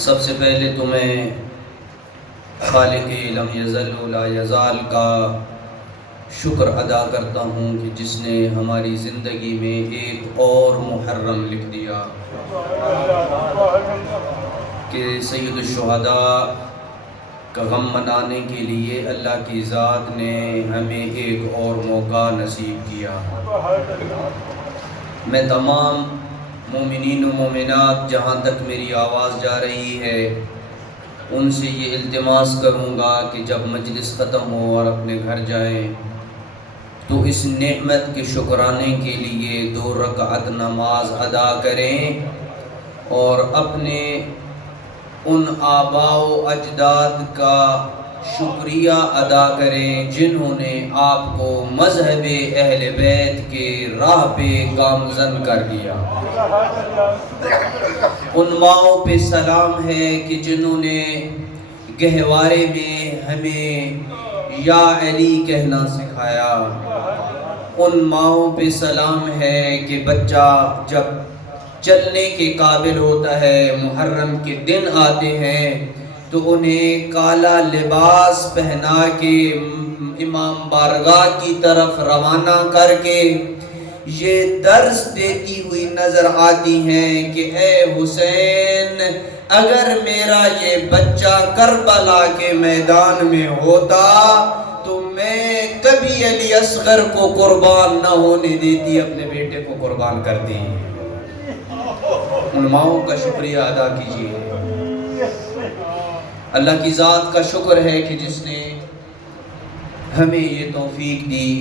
سب سے پہلے تو میں خالق لم یزل و لا یزال کا شکر ادا کرتا ہوں کہ جس نے ہماری زندگی میں ایک اور محرم لکھ دیا کہ سید الشہداء کا غم منانے کے لیے اللہ کی ذات نے ہمیں ایک اور موقع نصیب کیا۔ میں تمام مومنین و مومنات جہاں تک میری آواز جا رہی ہے ان سے یہ التماس کروں گا کہ جب مجلس ختم ہو اور اپنے گھر جائیں تو اس نعمت کے شکرانے کے لیے 2 رکعت نماز ادا کریں اور اپنے ان آباء و اجداد کا شکریہ ادا کریں جنہوں نے آپ کو مذہب اہل بیت کے راہ پہ گامزن کر دیا۔ ان ماؤں پہ سلام ہے کہ جنہوں نے گہوارے میں ہمیں یا علی کہنا سکھایا۔ ان ماؤں پہ سلام ہے کہ بچہ جب چلنے کے قابل ہوتا ہے، محرم کے دن آتے ہیں تو انہیں کالا لباس پہنا کے امام بارگاہ کی طرف روانہ کر کے یہ درس دیتی ہوئی نظر آتی ہیں کہ اے حسین، اگر میرا یہ بچہ کربلا کے میدان میں ہوتا تو میں کبھی علی اصغر کو قربان نہ ہونے دیتی، اپنے بیٹے کو قربان کرتی۔ ان ماؤں کا شکریہ ادا کیجیے۔ اللہ کی ذات کا شکر ہے کہ جس نے ہمیں یہ توفیق دی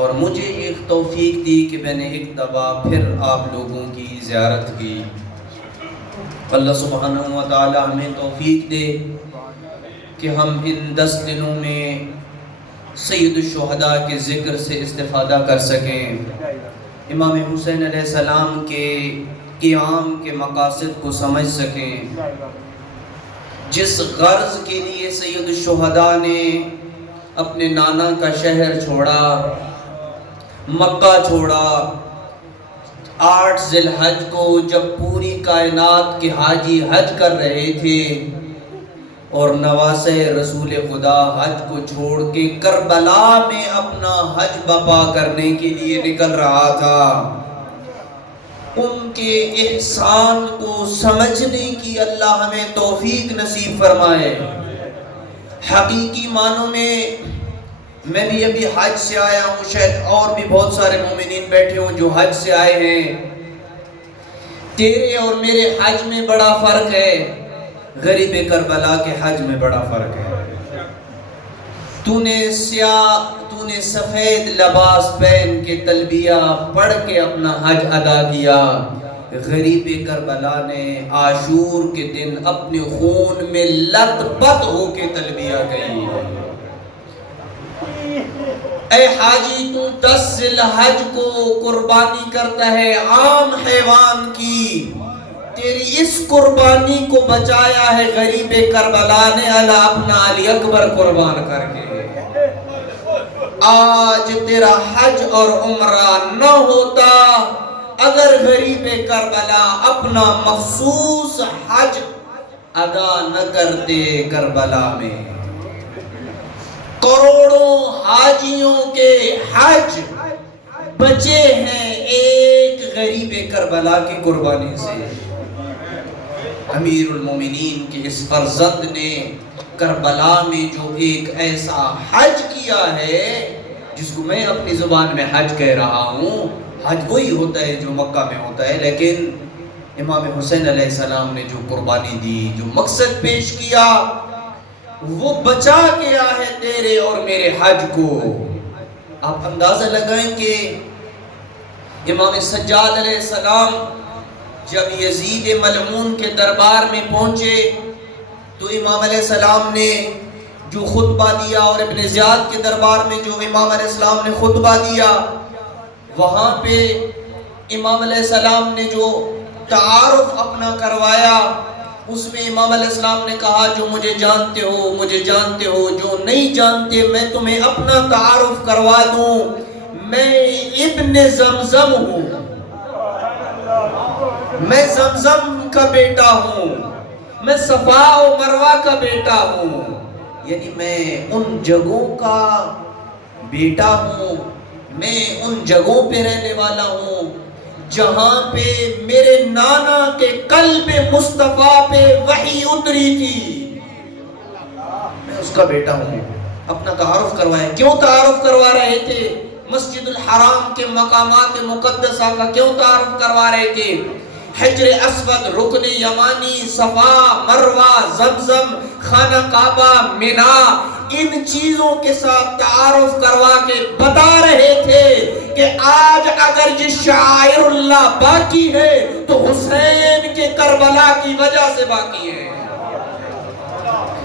اور مجھے یہ توفیق دی کہ میں نے ایک دفعہ پھر آپ لوگوں کی زیارت کی۔ اللہ سبحانہ و تعالی ہمیں توفیق دے کہ ہم ان 10 دنوں میں سید الشہداء کے ذکر سے استفادہ کر سکیں، امام حسین علیہ السلام کے قیام کے مقاصد کو سمجھ سکیں۔ جس غرض کے لیے سید الشہداء نے اپنے نانا کا شہر چھوڑا، مکہ چھوڑا، 8 ذی الحج کو جب پوری کائنات کے حاجی حج کر رہے تھے اور نواسہ رسول خدا حج کو چھوڑ کے کربلا میں اپنا حج بپا کرنے کے لیے نکل رہا تھا، ان کے احسان کو سمجھنے کی اللہ ہمیں توفیق نصیب فرمائے۔ حقیقی معنوں میں بھی ابھی حج سے آیا ہوں، شاید اور بھی بہت سارے مومنین بیٹھے ہوں جو حج سے آئے ہیں۔ تیرے اور میرے حج میں بڑا فرق ہے، غریب کربلا کے حج میں بڑا فرق ہے۔ تو نے سفید لباس پہن کے تلبیہ پڑھ کے اپنا حج ادا کیا، غریب کربلا نے عاشور کے دن اپنے خون میں لت پت ہو کے تلبیہ کہی۔ اے حاجی، تو 10 ذی الحج کو قربانی کرتا ہے عام حیوان کی، تیری اس قربانی کو بچایا ہے غریب کربلا نے اللہ اپنا علی اکبر قربان کر کے۔ آج تیرا حج اور عمرہ نہ ہوتا اگر غریب کربلا اپنا مخصوص حج ادا نہ کرتے۔ کربلا میں کروڑوں حاجیوں کے حج بچے ہیں ایک غریب کربلا کی قربانی سے۔ امیر المومنین کے اس فرزند نے کربلا میں جو ایک ایسا حج کیا ہے جس کو میں اپنی زبان میں حج کہہ رہا ہوں، حج وہی ہوتا ہے جو مکہ میں ہوتا ہے، لیکن امام حسین علیہ السلام نے جو قربانی دی، جو مقصد پیش کیا، وہ بچا گیا ہے تیرے اور میرے حج کو۔ آپ اندازہ لگائیں کہ امام سجاد علیہ السلام جب یزید ملعون کے دربار میں پہنچے تو امام علیہ السلام نے جو خطبہ دیا، اور ابن زیاد کے دربار میں جو امام علیہ السلام نے خطبہ دیا، وہاں پہ امام علیہ السلام نے جو تعارف اپنا کروایا، اس میں امام علیہ السلام نے کہا جو مجھے جانتے ہو، جو نہیں جانتے میں تمہیں اپنا تعارف کروا دوں، میں ابن زمزم ہوں، میں زمزم کا بیٹا ہوں۔ میں صفا و مروہ کا بیٹا ہوں، یعنی میں ان جگہوں کا بیٹا ہوں، میں ان جگہوں پہ رہنے والا ہوں جہاں پہ میرے نانا کے قلب مصطفیٰ پہ وحی اتری تھی، میں اس کا بیٹا ہوں۔ اپنا تعارف کروایا، کیوں تعارف کروا رہے تھے؟ مسجد الحرام کے مقامات مقدسہ کا کیوں تعارف کروا رہے تھے؟ حجر اسود، رکن یمانی، صفا، مروہ، زمزم، خانہ کعبہ، مینا، ان چیزوں کے ساتھ تعارف کروا کے بتا رہے تھے کہ آج اگر یہ شاعر اللہ باقی ہے تو حسین کے کربلا کی وجہ سے باقی ہے۔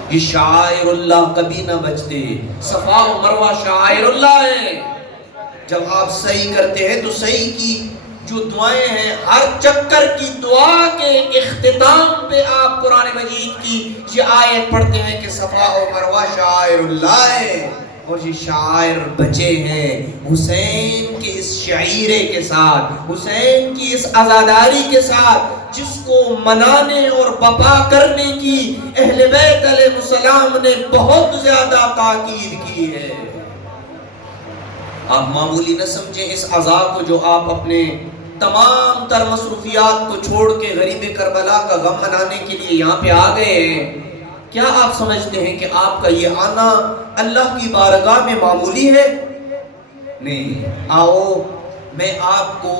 یہ شاعر اللہ کبھی نہ بچتے، صفا و مروہ شاعر اللہ ہے۔ جب آپ صحیح کرتے ہیں تو صحیح کی جو دعائیں ہیں، ہر چکر کی دعا کے اختتام پہ آپ قرآن مجید کی یہ آیت پڑھتے ہیں کہ صفا و مروہ شاعر اللہ ہے، اور یہ شاعر بچے ہیں حسین کے اس شعیرے کے ساتھ، حسین کی اس عزاداری کے ساتھ، جس کو منانے اور بپا کرنے کی اہل بیت علیہ السلام نے بہت زیادہ تاکید کی ہے۔ آپ معمولی نہ سمجھیں اس عذاب کو جو آپ اپنے تمام تر مصروفیات کو چھوڑ کے غریب کربلا کا غم منانے کے لیے یہاں پہ آ گئے ہیں۔ کیا آپ سمجھتے ہیں کہ آپ کا یہ آنا اللہ کی بارگاہ میں معمولی ہے؟ نہیں۔ آؤ میں آپ کو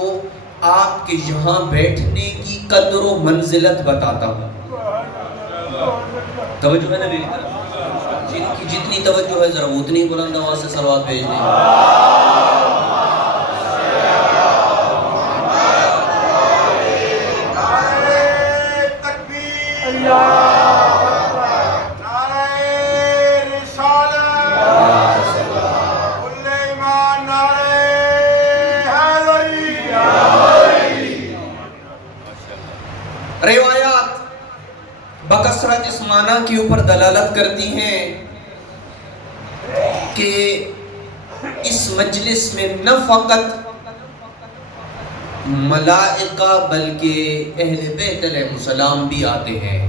آپ کے یہاں بیٹھنے کی قدر و منزلت بتاتا ہوں۔ توجہ ہے نا میری طرف؟ جن کی جتنی توجہ ہے ذرا اتنی بلند آواز سے صلوات بھیج دیں۔ روایات بکثرت اس معنی کے اوپر دلالت کرتی ہیں کہ اس مجلس میں نہ فقط ملائکہ بلکہ اہل بیت علیہ السلام بھی آتے ہیں۔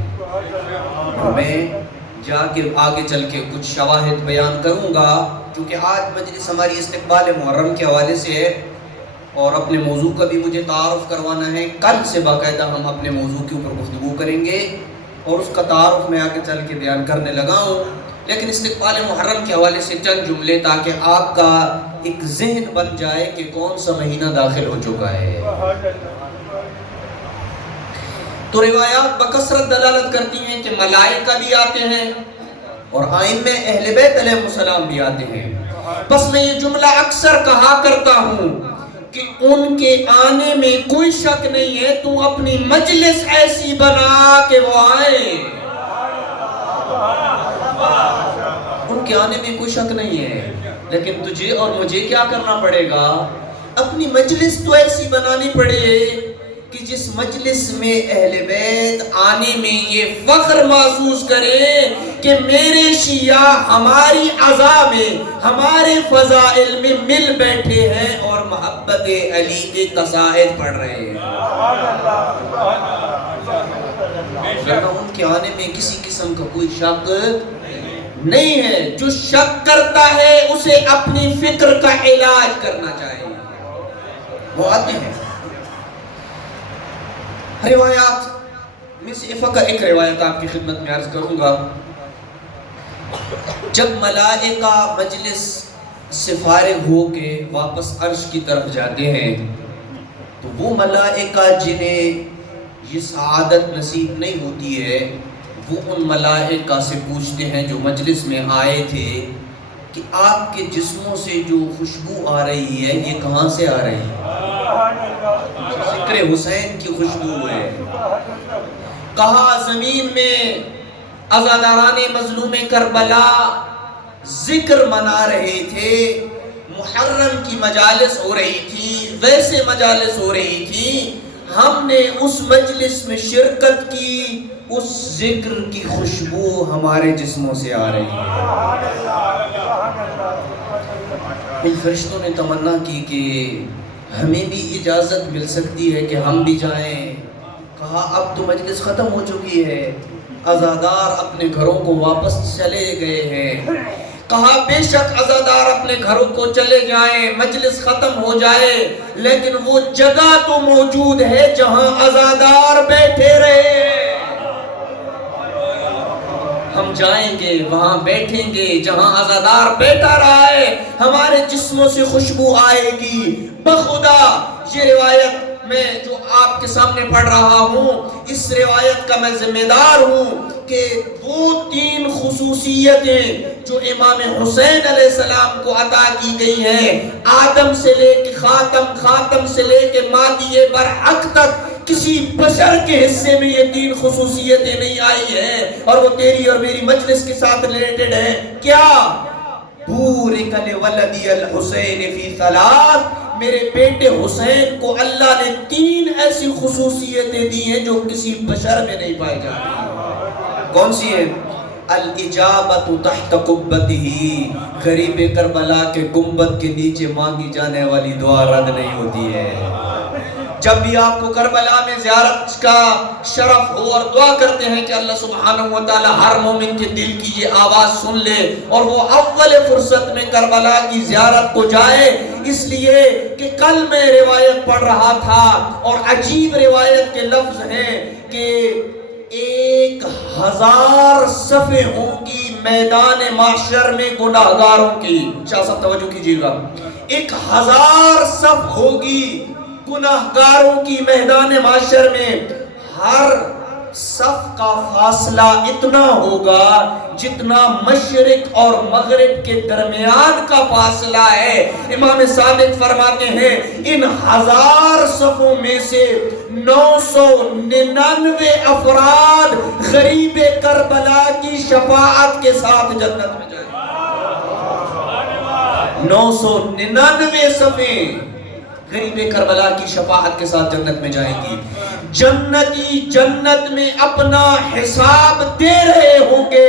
میں جا کے آگے چل کے کچھ شواہد بیان کروں گا، کیونکہ آج مجلس ہماری استقبال محرم کے حوالے سے ہے اور اپنے موضوع کا بھی مجھے تعارف کروانا ہے۔ کل سے باقاعدہ ہم اپنے موضوع کے اوپر گفتگو کریں گے اور اس کا تعارف میں آگے چل کے بیان کرنے لگا ہوں، لیکن استقبال محرم کے حوالے سے چند جملے تاکہ آپ کا ایک ذہن بن جائے کہ کون سا مہینہ داخل ہو چکا ہے۔ تو روایات بکثرت دلالت کرتی ہیں کہ ملائکہ بھی آتے ہیں اور ائمہ اہل بیت علیہ السلام بھی آتے ہیں۔ بس میں یہ جملہ اکثر کہا کرتا ہوں کہ ان کے آنے میں کوئی شک نہیں ہے، تو اپنی مجلس ایسی بنا کہ وہ آئیں۔ ان کے آنے میں کوئی شک نہیں ہے، لیکن تجھے اور مجھے کیا کرنا پڑے گا؟ اپنی مجلس تو ایسی بنانی پڑے کہ جس مجلس میں اہل بیت آنے میں یہ فخر محسوس کرے کہ میرے شیعہ ہماری عزا میں، ہمارے فضائل میں مل بیٹھے ہیں اور محبت علی کے قصائد پڑھ رہے ہیں۔ ان کے آنے میں کسی قسم کا کوئی شک نہیں ہے۔ جو شک کرتا ہے اسے اپنی فکر کا علاج کرنا چاہیے۔ وہ آتے ہیں۔ روایات میں سے فقط ایک روایت آپ کی خدمت میں عرض کروں گا۔ جب ملائکہ مجلس سے فارغ ہو کے واپس عرش کی طرف جاتے ہیں تو وہ ملائکہ جنہیں یہ سعادت نصیب نہیں ہوتی ہے، وہ ان ملائکہ سے پوچھتے ہیں جو مجلس میں آئے تھے کہ آپ کے جسموں سے جو خوشبو آ رہی ہے یہ کہاں سے آ رہی ہے؟ ذکر حسین کی خوشبو ہے۔ کہا زمین میں عزاداران مظلوم کربلا ذکر منا رہے تھے، محرم کی مجالس ہو رہی تھی، ویسے مجالس ہو رہی تھی، ہم نے اس مجلس میں شرکت کی، اس ذکر کی خوشبو ہمارے جسموں سے آ رہی ہے۔ ان فرشتوں نے تمنا کی کہ ہمیں بھی اجازت مل سکتی ہے کہ ہم بھی جائیں۔ کہا اب تو مجلس ختم ہو چکی ہے، عزادار اپنے گھروں کو واپس چلے گئے ہیں۔ کہا بے شک عزادار اپنے گھروں کو چلے جائیں، مجلس ختم ہو جائے، لیکن وہ جگہ تو موجود ہے جہاں عزادار بیٹھے رہے ہیں۔ ہم جائیں گے، وہاں بیٹھیں گے جہاں عزادار بیٹھا رہا ہے، ہمارے جسموں سے خوشبو آئے گی۔ بخدا یہ روایت میں جو آپ کے سامنے پڑھ رہا ہوں، اس روایت کا میں ذمہ دار ہوں کہ وہ 3 خصوصیتیں جو امام حسین علیہ السلام کو عطا کی گئی ہیں، آدم سے لے کے خاتم، خاتم سے لے کے مادی برحق تک کسی بشر کے حصے میں یہ 3 خصوصیتیں نہیں آئی ہیں، اور وہ تیری اور میری مجلس کے ساتھ ریلیٹڈ ہیں۔ کیا؟ بورک لولدی الحسین فی 3، میرے بیٹے حسین کو اللہ نے 3 ایسی خصوصیتیں دی ہیں جو کسی بشر میں نہیں پائی جاتی۔ کون سی ہیں؟ الاجابت تحت قبتہ، غریب کربلا کے گنبد کے نیچے مانگی جانے والی دعا رد نہیں ہوتی ہے۔ جب بھی آپ کو کربلا میں زیارت کا شرف ہو اور دعا کرتے ہیں کہ اللہ سبحانہ و تعالی ہر مومن کے دل کی یہ آواز سن لے اور وہ اول فرصت میں کربلا کی زیارت کو جائے، اس لیے کہ کل میں روایت پڑھ رہا تھا اور عجیب روایت کے لفظ ہیں کہ 1000 صفیں ہوں گی میدان محشر میں گناہگاروں کی۔ شاہ صاحب توجہ کیجیے گا، 1000 صف ہوگی گناہگاروں کی میدان محشر میں۔ ہر صف کا فاصلہ اتنا ہوگا جتنا مشرق اور مغرب کے درمیان کا فاصلہ ہے۔ امام صادق فرماتے ہیں ان 1000 صفوں میں سے 999 افراد غریب کربلا کی شفاعت کے ساتھ جنت میں جائیں گے۔ 999 صفیں غریب کربلا کی شفاعت کے ساتھ جنت میں جائیں گی۔ جنتی جنت میں اپنا حساب دے رہے ہوں گے،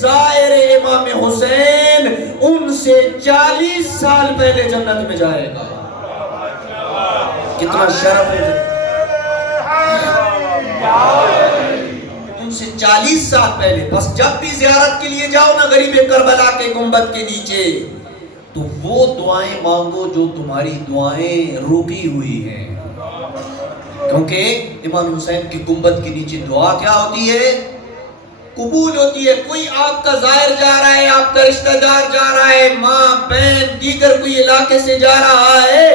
زائر امام حسین ان سے 40 سال پہلے جنت میں جائے گا۔ کتنا شرف ہے، ان سے 40 سال پہلے۔ بس جب بھی زیارت کے لیے جاؤ نا غریب کربلا کے گنبد کے نیچے، تو وہ دعائیں مانگو جو تمہاری دعائیں روکی ہوئی ہیں، کیونکہ امام حسین کی گنبد کے نیچے دعا کیا ہوتی ہے؟ قبول ہوتی ہے۔ کوئی آپ کا زائر جا رہا ہے، آپ کا رشتہ دار جا رہا ہے، ماں بہن دیگر کوئی علاقے سے جا رہا ہے،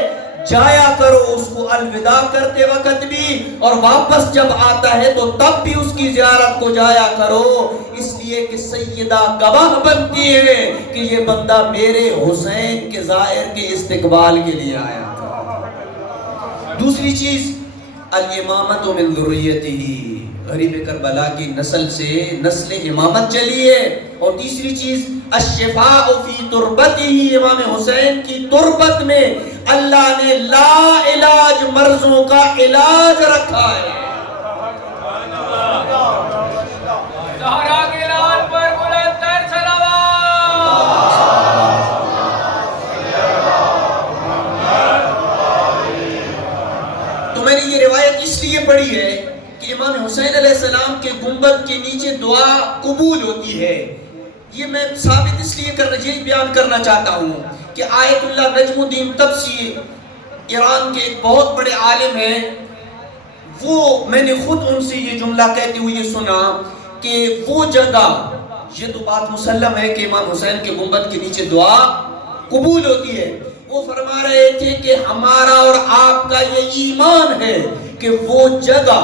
جایا کرو اس کو الوداع کرتے وقت بھی، اور واپس جب آتا ہے تو تب بھی اس کی زیارت کو جایا کرو، اس لیے کہ سیدہ گواہ بنتی ہے کہ یہ بندہ میرے حسین کے زائر کے استقبال کے لیے آیا تھا۔ دوسری چیز الامامت من ذریتہ، غریب کربلا کی نسل سے نسل امامت چلی ہے۔ اور تیسری چیز الشفاء فی تربتہ، امام حسین کی تربت میں اللہ نے لا علاج مرضوں کا علاج رکھا ہے۔ زہرا کے لال پر بلند تر صلوات۔ تو میں نے یہ روایت اس لیے پڑھی ہے کہ امام حسین علیہ السلام کے گنبد کے نیچے دعا قبول ہوتی ہے۔ یہ میں ثابت اس لیے یہ بیان کرنا چاہتا ہوں کہ آیت اللہ نجم الدین طبسی ایران کے ایک بہت بڑے عالم ہیں، وہ میں نے خود ان سے یہ جملہ کہتے ہوئے سنا کہ وہ جگہ، یہ تو بات مسلم ہے کہ امام حسین کے گنبد کے نیچے دعا قبول ہوتی ہے۔ وہ فرما رہے تھے کہ ہمارا اور آپ کا یہ ایمان ہے کہ وہ جگہ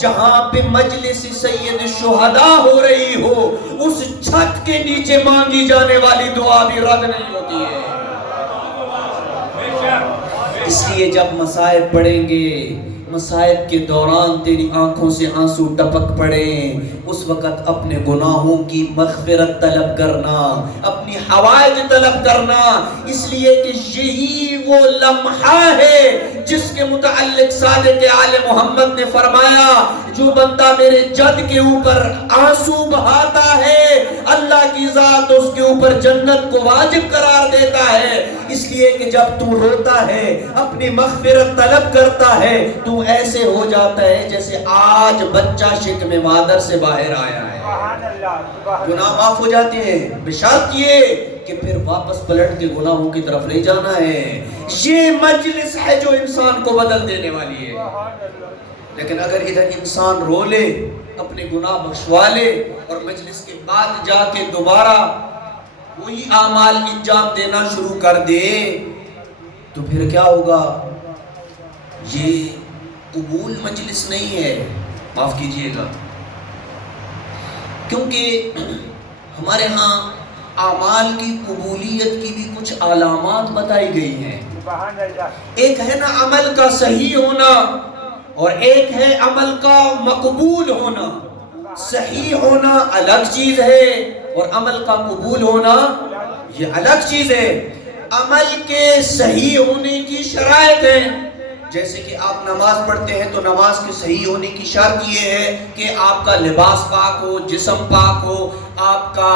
جہاں پہ مجلس سید الشہداء ہو رہی ہو، اس چھت کے نیچے مانگی جانے والی دعا بھی رد نہیں ہوتی ہے۔ اس لیے جب مصائب پڑیں گے، مصائب کے دوران تیری آنکھوں سے آنسو ٹپک پڑیں، اس وقت اپنے گناہوں کی مغفرت طلب کرنا، اپنی حوائج طلب کرنا، اس لیے کہ یہی وہ لمحہ ہے جس کے متعلق صادق آل محمد نے فرمایا جو بندہ میرے جد کے اوپر آنسو بہاتا ہے اللہ کی ذات اس کے اوپر جنت کو واجب قرار دیتا ہے۔ اس لیے کہ جب تو روتا ہے، اپنی مغفرت طلب کرتا ہے، تو ایسے ہو جاتا ہے جیسے آج بچہ شکم مادر سے باہر آیا ہے۔ گناہ معاف ہو جاتے ہیں بشرط یہ کہ پھر واپس پلٹ کے گناہوں کی طرف نہیں جانا ہے. یہ مجلس ہے جو انسان کو بدل دینے والی ہے. لیکن اگر ادھر انسان رو لے، اپنے گناہ بخشوا لے اور مجلس کے بعد جا کے دوبارہ وہی اعمال انجام دینا شروع کر دے تو پھر کیا ہوگا؟ یہ قبول مجلس نہیں ہے. معاف کیجئے گا، کیونکہ ہمارے ہاں اعمال کی قبولیت کی بھی کچھ علامات بتائی گئی ہیں. ایک ہے نا عمل کا صحیح ہونا، اور ایک ہے عمل کا مقبول ہونا. صحیح ہونا الگ چیز ہے اور عمل کا قبول ہونا یہ الگ چیز ہے. عمل کے صحیح ہونے کی شرائط ہیں. جیسے کہ آپ نماز پڑھتے ہیں تو نماز کے صحیح ہونے کی شرط یہ ہے کہ آپ کا لباس پاک ہو، جسم پاک ہو، آپ کا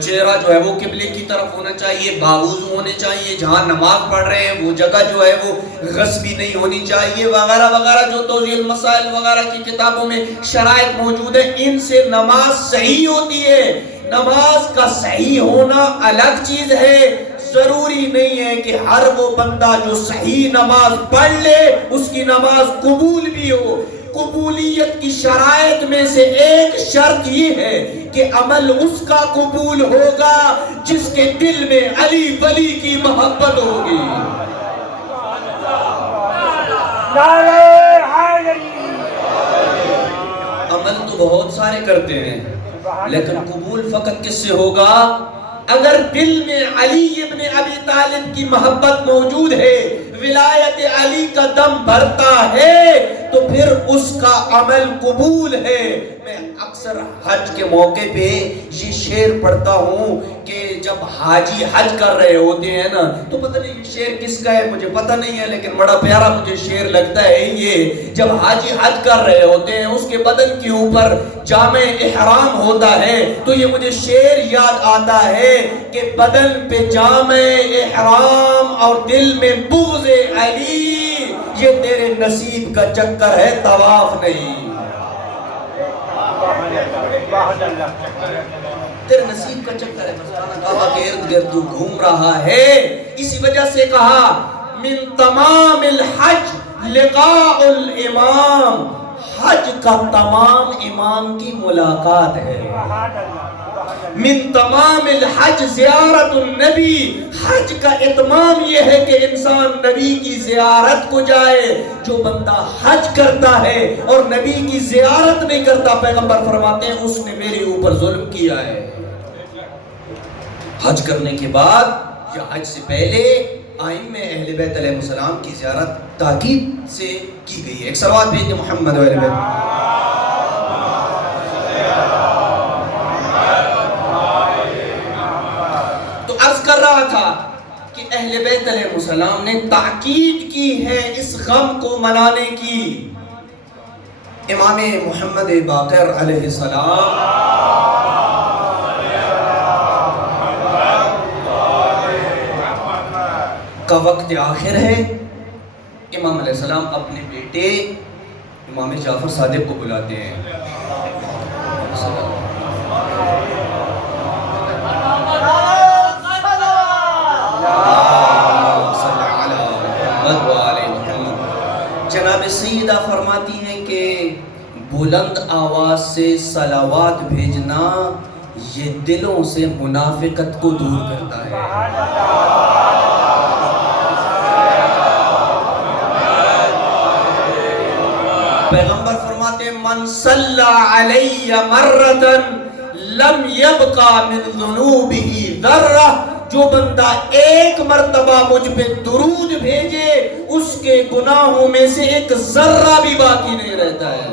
چہرہ جو ہے وہ قبلے کی طرف ہونا چاہیے، باوضو ہونے چاہیے، جہاں نماز پڑھ رہے ہیں وہ جگہ جو ہے وہ غصبی نہیں ہونی چاہیے، وغیرہ وغیرہ جو توضیح المسائل وغیرہ کی کتابوں میں شرائط موجود ہیں. ان سے نماز صحیح ہوتی ہے. نماز کا صحیح ہونا الگ چیز ہے. ضروری نہیں ہے کہ ہر وہ بندہ جو صحیح نماز پڑھ لے اس کی نماز قبول بھی ہو. قبولیت کی شرائط میں سے ایک شرط یہ ہے کہ عمل اس کا قبول ہوگا جس کے دل میں علی ولی کی محبت ہوگی. عمل تو بہت سارے کرتے ہیں لیکن قبول فقط کس سے ہوگا؟ اگر دل میں علی ابن ابی طالب کی محبت موجود ہے، ولایت علی کا دم بھرتا ہے تو پھر اس کا عمل قبول ہے. میں اکثر حج کے موقع پہ یہ شعر پڑھتا ہوں کہ جب حاجی حج کر رہے ہوتے ہیں نا تو پتہ نہیں یہ شعر کس کا ہے مجھے پتہ نہیں ہے لیکن بڑا پیارا مجھے شعر لگتا ہے. یہ جب حاجی حج کر رہے ہوتے ہیں اس کے بدن کے اوپر جامع احرام ہوتا ہے تو یہ مجھے شعر یاد آتا ہے کہ بدن پہ جامع احرام اور دل میں بغض علی، یہ تیرے نصیب کا چکر ہے، طواف نہیں. تیرے نصیب کا چکر ہے، بس خانہ کعبہ کے ارد گرد تو گھوم رہا ہے. اسی وجہ سے کہا من تمام الحج لقاء الامام. حج کا تمام امام کی ملاقات ہے. من تمام الحج زیارت النبی. حج کا اتمام یہ ہے کہ انسان نبی کی زیارت کو جائے. جو بندہ حج کرتا ہے اور نبی کی زیارت نہیں کرتا، پیغمبر فرماتے ہیں اس نے میرے اوپر ظلم کیا ہے. حج کرنے کے بعد یا حج سے پہلے ائمہ اہل بیت علیہ السلام کی زیارت تاکید سے کی گئی ہے. ایک صلوات بھیجیں محمد و اہل بیت. کر رہا تھا کہ اہل بیت علیہ السلام نے تاکید کی ہے اس غم کو منانے کی. امام محمد باقر علیہ السلام کا وقت آخر ہے. امام علیہ السلام اپنے بیٹے امام جعفر صادق کو بلاتے ہیں. جناب سیدہ فرماتی ہیں کہ بلند آواز سے صلوات بھیجنا یہ دلوں سے منافقت کو دور کرتا ہے. پیغمبر فرماتے ہیں من صلی علی مرتن لم یبقى من ذنوبہ ذرہ. جو بندہ ایک مرتبہ مجھ پہ درود بھیجے اس کے گناہوں میں سے ایک ذرہ بھی باقی نہیں رہتا ہے.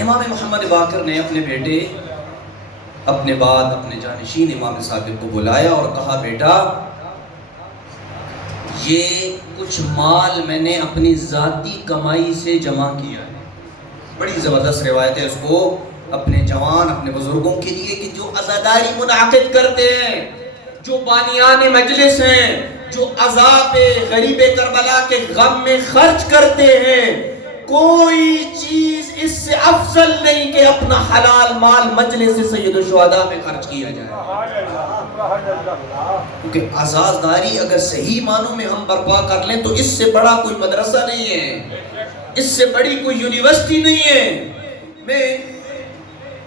امام محمد باقر نے اپنے بیٹے اپنے بعد اپنے جانشین امام صادق کو بلایا اور کہا بیٹا یہ کچھ مال میں نے اپنی ذاتی کمائی سے جمع کیا ہے. بڑی زبردست روایت ہے اس کو اپنے جوان اپنے بزرگوں کے لیے کہ جو عزاداری منعقد کرتے ہیں، جو بانیان مجلس ہیں، جو عذاب غریب کربلا کے غم میں خرچ کرتے ہیں، کوئی چیز اس سے افضل نہیں کہ اپنا حلال مال مجلس سید الشہداء میں خرچ کیا جائے. کیونکہ عزاداری اگر صحیح معنوں میں ہم برپا کر لیں تو اس سے بڑا کوئی مدرسہ نہیں ہے، اس سے بڑی کوئی یونیورسٹی نہیں ہے. میں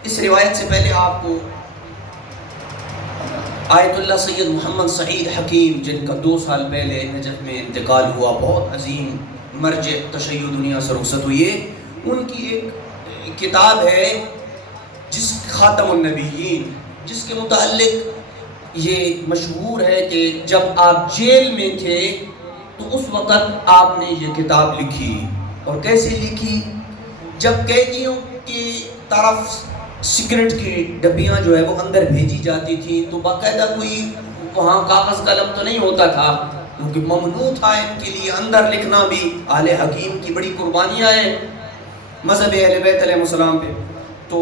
اس روایت سے پہلے آپ کو آیت اللہ سید محمد سعید حکیم، جن کا 2 سال پہلے نجف میں انتقال ہوا، بہت عظیم مرجع تشیع دنیا سے رخصت ہوئی ہے، ان کی ایک کتاب ہے جس خاتم النبیین، جس کے متعلق یہ مشہور ہے کہ جب آپ جیل میں تھے تو اس وقت آپ نے یہ کتاب لکھی. اور کیسے لکھی؟ جب قیدیوں کی طرف سگریٹ کی ڈبیاں جو ہے وہ اندر بھیجی جاتی تھی تو باقاعدہ کوئی وہاں کاغذ قلم تو نہیں ہوتا تھا، کیونکہ ممنوع تھا ان کے لیے اندر لکھنا بھی. آل حکیم کی بڑی قربانیاں ہیں مذہب اہل بیت علیہ السلام پہ. تو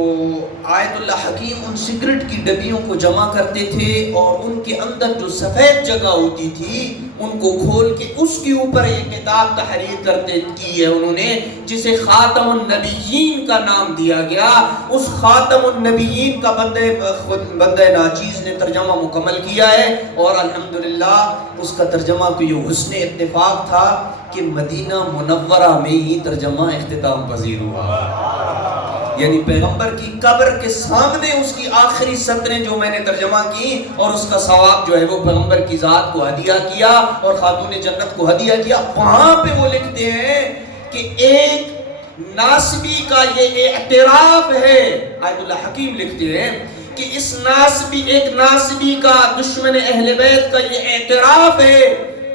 آیت اللہ حکیم ان سگریٹ کی ڈبیوں کو جمع کرتے تھے اور ان کے اندر جو سفید جگہ ہوتی تھی ان کو کھول کے اس کے اوپر یہ کتاب تحریر کرتے کی ہے انہوں نے، جسے خاتم النبیین کا نام دیا گیا. اس خاتم النبیین کا بندہ ناچیز نے ترجمہ مکمل کیا ہے، اور الحمدللہ اس کا ترجمہ کو یہ حسن اتفاق تھا کہ مدینہ منورہ میں ہی ترجمہ اختتام پذیر ہوا. یعنی پیغمبر کی قبر کے سامنے اس کی آخری سطریں جو میں نے ترجمہ کی، اور اس کا ثواب جو ہے وہ پیغمبر کی ذات کو ہدیہ کیا اور خاتون جنت کو ہدیہ کیا. وہاں پہ وہ لکھتے ہیں کہ ایک ناسبی کا یہ اعتراف ہے، آیت اللہ حکیم لکھتے ہیں کہ اس ایک ناسبی کا، دشمن اہل بیت کا یہ اعتراف ہے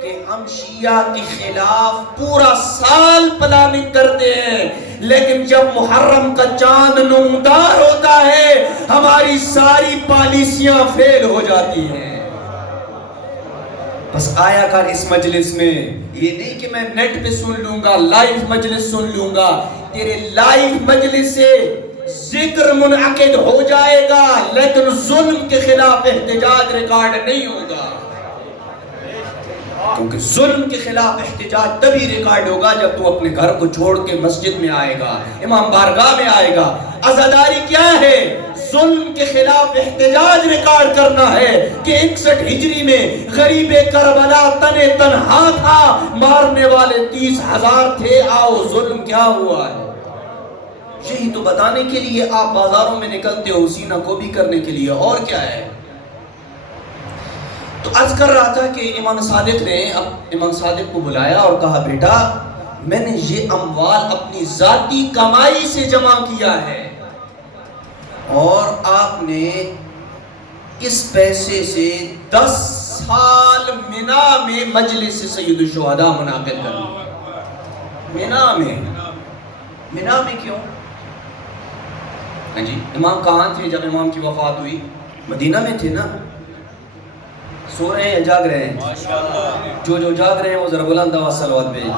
کہ ہم شیعہ کے خلاف پورا سال پلاننگ کرتے ہیں، لیکن جب محرم کا چاند نمودار ہوتا ہے ہماری ساری پالیسیاں فیل ہو جاتی ہیں. بس آیا کر اس مجلس میں، یہ نہیں کہ میں نیٹ پہ سن لوں گا، لائیو مجلس سن لوں گا. تیرے لائیو مجلس سے ذکر منعقد ہو جائے گا لیکن ظلم کے خلاف احتجاج ریکارڈ نہیں ہوگا، کیونکہ ظلم کے خلاف احتجاج تبھی ریکارڈ ہوگا جب تو اپنے گھر کو چھوڑ کے مسجد میں آئے گا، امام بارگاہ میں آئے گا. عزاداری کیا ہے؟ ظلم کے خلاف احتجاج ریکارڈ کرنا ہے کہ 61 ہجری میں غریب کربلا تنے تنہا تھا، مارنے والے 30,000 تھے، آؤ ظلم کیا ہوا ہے. یہی تو بتانے کے لیے آپ بازاروں میں نکلتے ہو، سینہ کو بھی کرنے کے لیے، اور کیا ہے. تو عرض کر رہا تھا کہ امام صادق نے امام صادق کو بلایا اور کہا بیٹا میں نے یہ اموال اپنی ذاتی کمائی سے جمع کیا ہے، اور آپ نے اس پیسے سے 10 سال منا میں مجلس سید الشہداء منعقد کر لی. منا میں کیوں؟ جی امام کہاں تھے جب امام کی وفات ہوئی؟ مدینہ میں تھے نا. سو رہے ہیں یا جاگ رہے ہیں؟ جو جاگ رہے ہیں وہ ذرا بلند آواز صلوات بھیج دیں.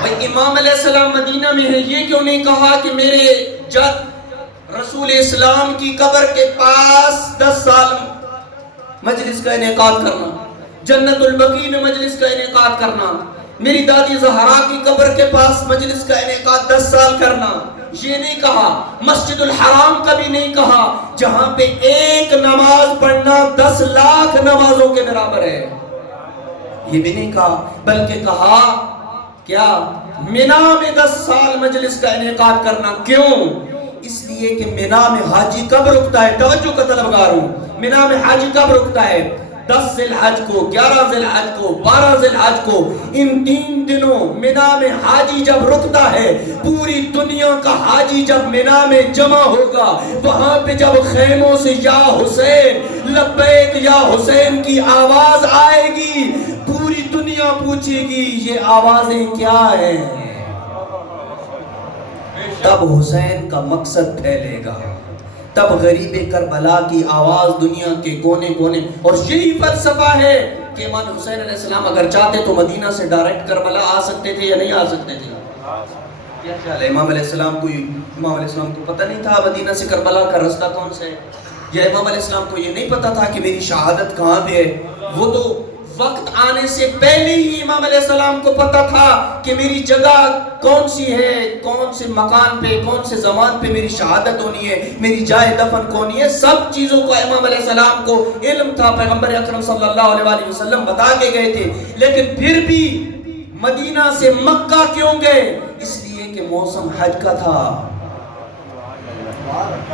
بھائی امام علیہ السلام مدینہ میں ہے، یہ کیوں نہیں کہا کہ میرے جد رسول اسلام کی قبر کے پاس 10 سال مجلس کا انعقاد کرنا، جنت البقیع میں مجلس کا انعقاد کرنا، میری دادی زہرا کی قبر کے پاس مجلس کا انعقاد 10 سال کرنا؟ یہ نہیں کہا. مسجد الحرام کا بھی نہیں کہا جہاں پہ ایک نماز پڑھنا 10 لاکھ نمازوں کے برابر ہے، یہ بھی نہیں کہا، بلکہ کہا کیا؟ منا میں 10 سال مجلس کا انعقاد کرنا. کیوں؟ اس لیے کہ منا میں حاجی کب رکتا ہے؟ توجہ کا طلبگار ہوں، منا میں حاجی کب رکتا ہے؟ 10 ذی الحج کو، 11 ذی الحج کو، 12 ذی الحج کو. ان 3 دنوں منا میں حاجی جب رکتا ہے، پوری دنیا کا حاجی جب منا میں جمع ہوگا، وہاں پہ جب خیموں سے یا حسین لبیک یا حسین کی آواز آئے گی، پوری دنیا پوچھے گی یہ آوازیں کیا ہیں. تب حسین کا مقصد پھیلے گا، تب غریب کربلا کی آواز دنیا کے کونے کونے. اور یہی فلسفہ ہے کہ امام حسین علیہ السلام اگر چاہتے تو مدینہ سے ڈائریکٹ کربلا آ سکتے تھے یا نہیں آ سکتے تھے؟ کیا خیال ہے؟ امام علیہ السلام کوئی امام علیہ السلام کو پتہ نہیں تھا مدینہ سے کربلا کا راستہ کون سا ہے، یا امام علیہ السلام کو یہ نہیں پتا تھا کہ میری شہادت کہاں پہ ہے؟ وہ تو وقت آنے سے پہلے ہی امام علیہ السلام کو پتا تھا کہ میری جگہ کون سی ہے، کون سے مکان پہ، کون سے زمان پہ میری شہادت ہونی ہے، میری جائے دفن کونی ہے، سب چیزوں کو امام علیہ السلام کو علم تھا۔ پیغمبر اکرم صلی اللہ علیہ وآلہ وسلم بتا کے گئے تھے، لیکن پھر بھی مدینہ سے مکہ کیوں گئے؟ اس لیے کہ موسم حج کا تھا۔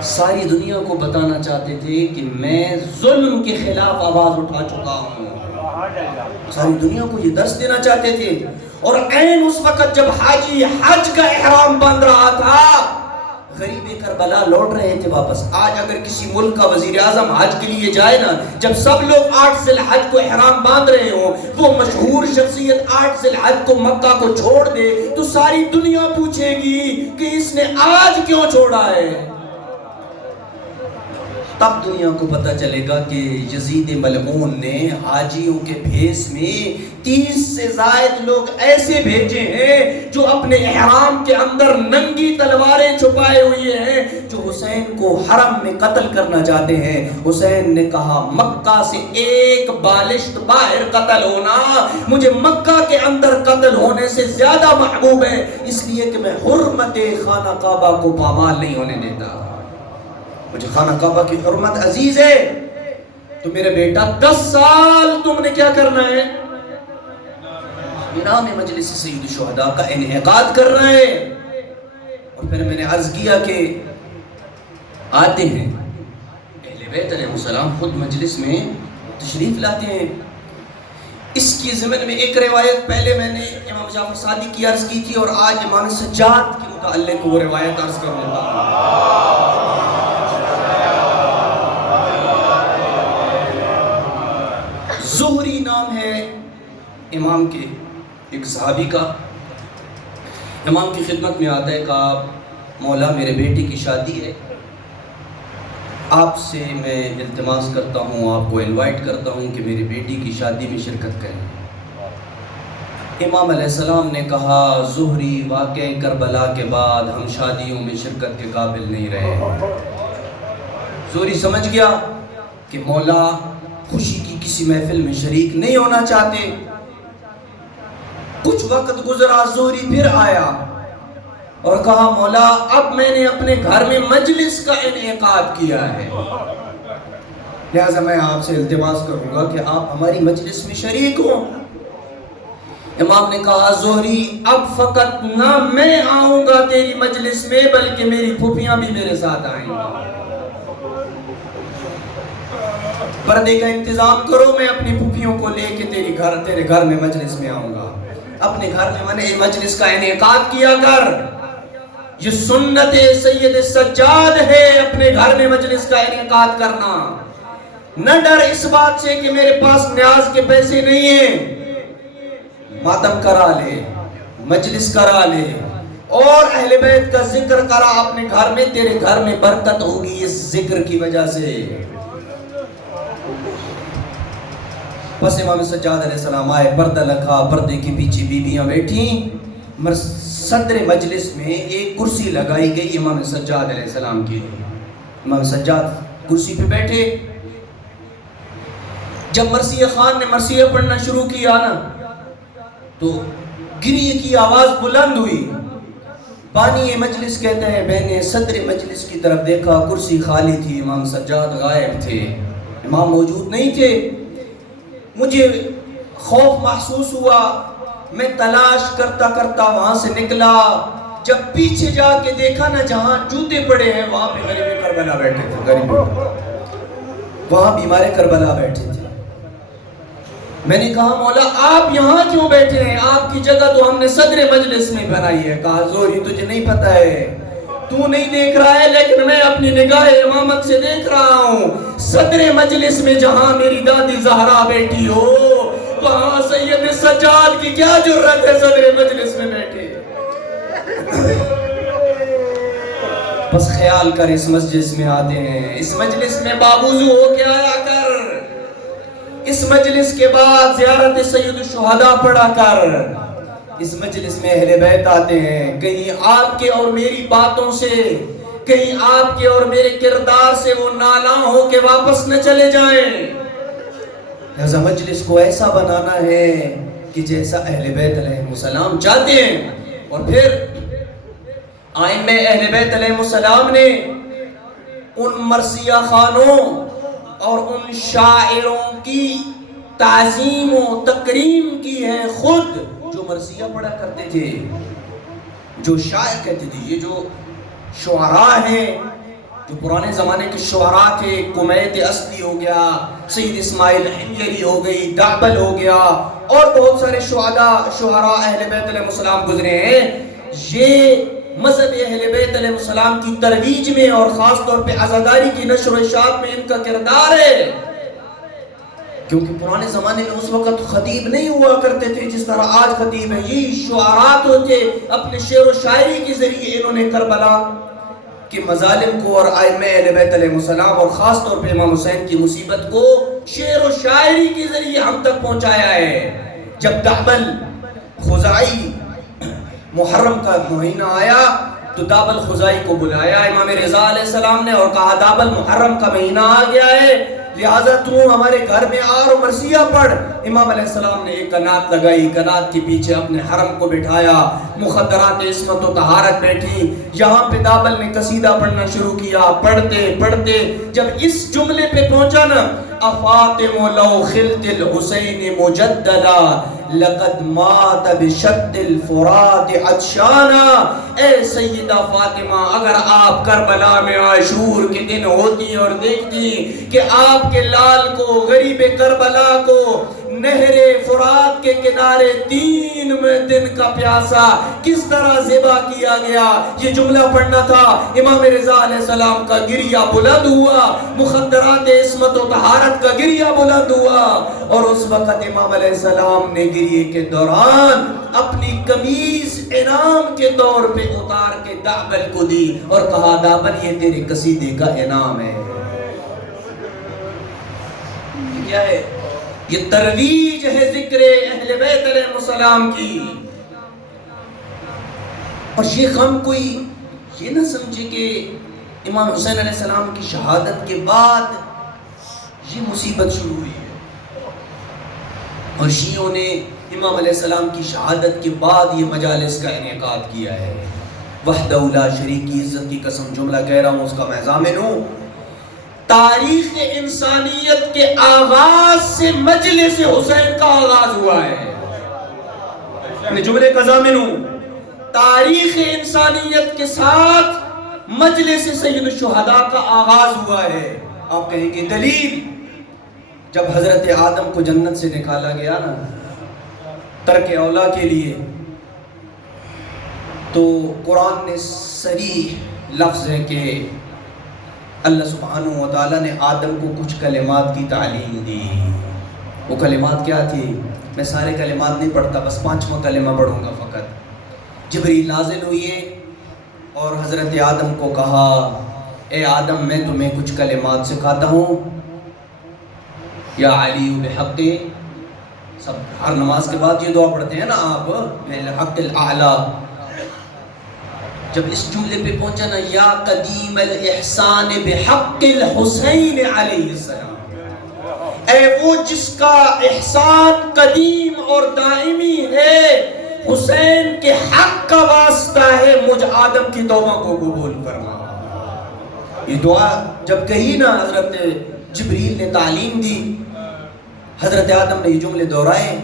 ساری دنیا کو بتانا چاہتے تھے کہ میں ظلم کے خلاف آواز اٹھا چکا ہوں، ساری دنیا کو یہ درس دینا چاہتے تھے۔ اور عین اس وقت جب حاجی حج کا احرام باندھ رہا تھا، غریب کربلا لوٹ رہے تھے واپس۔ آج اگر کسی ملک کا وزیر اعظم حج کے لیے جائے نا، جب سب لوگ 8 ذی الحج کو احرام باندھ رہے ہوں، وہ مشہور شخصیت 8 ذی الحج کو مکہ کو چھوڑ دے تو ساری دنیا پوچھے گی کہ اس نے آج کیوں چھوڑا ہے۔ تب دنیا کو پتہ چلے گا کہ یزید ملعون نے حاجیوں کے بھیس میں 30 سے زائد لوگ ایسے بھیجے ہیں جو اپنے احرام کے اندر ننگی تلواریں چھپائے ہوئے ہیں، جو حسین کو حرم میں قتل کرنا چاہتے ہیں۔ حسین نے کہا مکہ سے ایک بالشت باہر قتل ہونا مجھے مکہ کے اندر قتل ہونے سے زیادہ محبوب ہے، اس لیے کہ میں حرمت خانہ کعبہ کو پامال نہیں ہونے دیتا، مجھے خانہ کعبہ کی حرمت عزیز ہے۔ تو میرے بیٹا 10 سال تم نے کیا کرنا ہے؟ انعام مجلس سید الشہداء کا انعقاد کرنا ہے۔ اور پھر میں نے عرض کیا کہ آتے ہیں اہل بیت علیہ السلام خود مجلس میں تشریف لاتے ہیں۔ اس کی ضمن میں ایک روایت پہلے میں نے امام جعفر صادق کی عرض کی تھی، اور آج امام سجاد کے متعلق وہ روایت عرض کر لیتا ہوں۔ زہری نام ہے امام کے ایک صحابی کا، امام کی خدمت میں آتا ہے کہ مولا میرے بیٹے کی شادی ہے، آپ سے میں التماس کرتا ہوں، آپ کو انوائٹ کرتا ہوں کہ میری بیٹی کی شادی میں شرکت کریں۔ امام علیہ السلام نے کہا زہری واقعہ کربلا کے بعد ہم شادیوں میں شرکت کے قابل نہیں رہے۔ زہری سمجھ گیا کہ مولا خوشی کی کسی محفل میں شریک نہیں ہونا چاہتے۔ کچھ وقت گزرا، زہری پھر آیا اور کہا مولا اب میں نے اپنے گھر میں مجلس کا انعقاد کیا ہے، لہذا میں آپ سے التماس کروں گا کہ آپ ہماری مجلس میں شریک ہوں۔ امام نے کہا زہری اب فقط نہ میں آؤں گا تیری مجلس میں بلکہ میری پھوپھیاں بھی میرے ساتھ آئیں گی، پردے کا انتظام کرو، میں اپنی پھوپھیوں کو لے کے تیرے گھر میں مجلس میں آؤں گا۔ اپنے گھر میں میں نے مجلس کا انعقاد کیا کر، یہ سنت سید سجاد ہے اپنے گھر میں مجلس کا انعقاد کرنا۔ نہ ڈر اس بات سے کہ میرے پاس نیاز کے پیسے نہیں ہیں، ماتم کرا لے، مجلس کرا لے اور اہل بیت کا ذکر کرا اپنے گھر میں، تیرے گھر میں برکت ہوگی اس ذکر کی وجہ سے۔ بس امام سجاد علیہ السلام آئے، پردہ لکھا، پردے کے پیچھے بیویاں بیٹھیں، صدر مجلس میں ایک کرسی لگائی گئی امام سجاد علیہ السلام کی۔ امام سجاد کرسی پہ بیٹھے، جب مرثیہ خان نے مرثیہ پڑھنا شروع کیا نا تو گریہ کی آواز بلند ہوئی۔ بانی مجلس کہتے ہیں میں نے صدر مجلس کی طرف دیکھا، کرسی خالی تھی، امام سجاد غائب تھے، امام موجود نہیں تھے۔ مجھے خوف محسوس ہوا، میں تلاش کرتا کرتا وہاں سے نکلا، جب پیچھے جا کے دیکھا نا جہاں جوتے پڑے ہیں وہاں پہ غریب کربلا بیٹھے تھے، وہاں بیمار کربلا بیٹھے تھے۔ میں نے کہا مولا آپ یہاں کیوں بیٹھے ہیں؟ آپ کی جگہ تو ہم نے صدر مجلس میں بنائی ہے۔ کہا زہری تجھے نہیں پتا ہے، تو نہیں دیکھ رہا ہے لیکن میں اپنی نگاہ امامت سے دیکھ رہا ہوں، صدر مجلس میں جہاں میری دادی زہرا بیٹھی ہو وہاں سید سجاد کی کیا جرت ہے صدر مجلس میں بیٹھے۔ بس خیال کر اس مجلس میں آتے ہیں، اس مجلس میں بابوزو ہو کے آیا کر، اس مجلس کے بعد زیارت سید الشہداء پڑھا کر، اس مجلس میں اہل بیت آتے ہیں، کہیں آپ کے اور میری باتوں سے، کہیں آپ کے اور میرے کردار سے وہ نالاں ہو کے واپس نہ چلے جائیں۔ لہذا مجلس کو ایسا بنانا ہے کہ جیسا اہل بیت علیہ السلام چاہتے ہیں۔ اور پھر آئمہ اہل بیت علیہ السلام نے ان مرثیہ خانوں اور ان شاعروں کی تعظیم و تکریم کی ہے خود، جو مرثیہ پڑھا کرتے تھے، جو شاعر کہتے تھے۔ یہ جو شعراء ہیں، جو پرانے زمانے کے شعراء تھے، کمیت اصلی ہو گیا، سید اسماعیل حمیری ہو گئی، دعبل ہو گیا، اور بہت سارے شعراء اہل بیت علیہ السلام گزرے ہیں، یہ مذہب اہل بیت علیہ السلام کی ترویج میں اور خاص طور پہ عزاداری کی نشر و اشاعت میں ان کا کردار ہے۔ کیونکہ پرانے زمانے میں اس وقت خطیب نہیں ہوا کرتے تھے جس طرح آج خطیب ہے، یہ شعراء ہوتے، اپنے شعر و شاعری کے ذریعے انہوں نے کربلا کے مظالم کو اور ائمہ اہل بیت علیہ السلام اور خاص طور پہ امام حسین کی مصیبت کو شعر و شاعری کے ذریعے ہم تک پہنچایا ہے۔ جب دعبل خزائی محرم کا مہینہ آیا تو دعبل خزائی کو بلایا امام رضا علیہ السلام نے اور کہا دعبل محرم کا مہینہ آ گیا ہے، لہٰذا تو ہمارے گھر میں آ اور مرثیہ پڑھ۔ امام علیہ السلام نے ایک قنات لگائی، قنات کے پیچھے اپنے حرم کو بٹھایا، مخدرات عصمت و طہارت بیٹھی، یہاں پہ دعبل نے قصیدہ پڑھنا شروع کیا۔ پڑھتے پڑھتے جب اس جملے پہ پہنچا نا، افاطم لو خلت الحسین مجددا لقد مات بشد الفرات عطشانا، اے سیدہ فاطمہ اگر آپ کربلا میں عاشور کے دن ہوتی اور دیکھتی کہ آپ کے لال کو، غریب کربلا کو، نہر فرات کے کنارے 3 دن کا پیاسا کس طرح ذبح کیا گیا، یہ جملہ پڑھنا تھا۔ امام رضا علیہ السلام کا گریہ بلند ہوا، مخدرات عصمت و طہارت کا گریہ بلند ہوا، اور اس وقت امام علیہ السلام نے گریہ کے دوران اپنی قمیض انعام کے طور پہ اتار کے دعبل کو دی اور کہا دعبل یہ تیرے قصیدے کا انعام ہے۔ کیا ہے؟ یہ ترویج ہے ذکر اہل بیت علیہ السلام کی۔ اور شیخ ہم کوئی یہ نہ سمجھے کہ امام حسین علیہ السلام کی شہادت کے بعد یہ مصیبت شروع ہوئی ہے، اور شیعوں نے امام علیہ السلام کی شہادت کے بعد یہ مجالس کا انعقاد کیا ہے۔ وحدہ لا شریک کی عزت کی قسم جملہ کہہ رہا ہوں، اس کا میں ضامن ہوں۔ تاریخ انسانیت کے آغاز سے مجلس حسین کا آغاز ہوا ہے، میں جملے کا ضامن ہوں۔ تاریخ انسانیت کے ساتھ مجلس سید الشہداء کا آغاز ہوا ہے۔ آپ کہیں گے دلیل؟ جب حضرت آدم کو جنت سے نکالا گیا نا ترک اولا کے لیے، تو قرآن نے صریح لفظ ہے کہ اللہ سبحانہ و تعالیٰ نے آدم کو کچھ کلمات کی تعلیم دی۔ وہ کلمات کیا تھی؟ میں سارے کلمات نہیں پڑھتا، بس 5واں کلمہ پڑھوں گا فقط۔ جبریل نازل ہوئے اور حضرت آدم کو کہا اے آدم میں تمہیں کچھ کلمات سکھاتا ہوں، یا علی بحق، سب ہر نماز کے بعد یہ دعا پڑھتے ہیں نا آپ، بالحق الاعلی۔ جب اس جملے پہ پہنچا نا یا قدیم الاحسان بحق الحسین علیہ السلام، اے وہ جس کا احسان قدیم اور دائمی ہے، حسین کے حق کا واسطہ ہے، مجھ آدم کی توبہ کو قبول فرما۔ یہ دعا جب کہی نا حضرت جبریل نے تعلیم دی، حضرت آدم نے یہ جملے دہرائے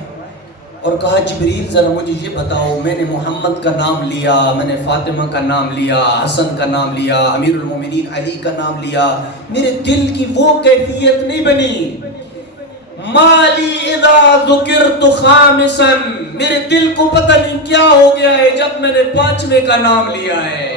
اور کہا جبریل ذرا مجھے یہ بتاؤ، میں نے محمد کا نام لیا، میں نے فاطمہ کا نام لیا، حسن کا نام لیا، امیر المومنین علی کا نام لیا، میرے دل کی وہ کیفیت نہیں بنی، مالی اذا ذکرت خامسا، میرے دل کو پتہ نہیں کیا ہو گیا ہے جب میں نے 5ویں کا نام لیا ہے،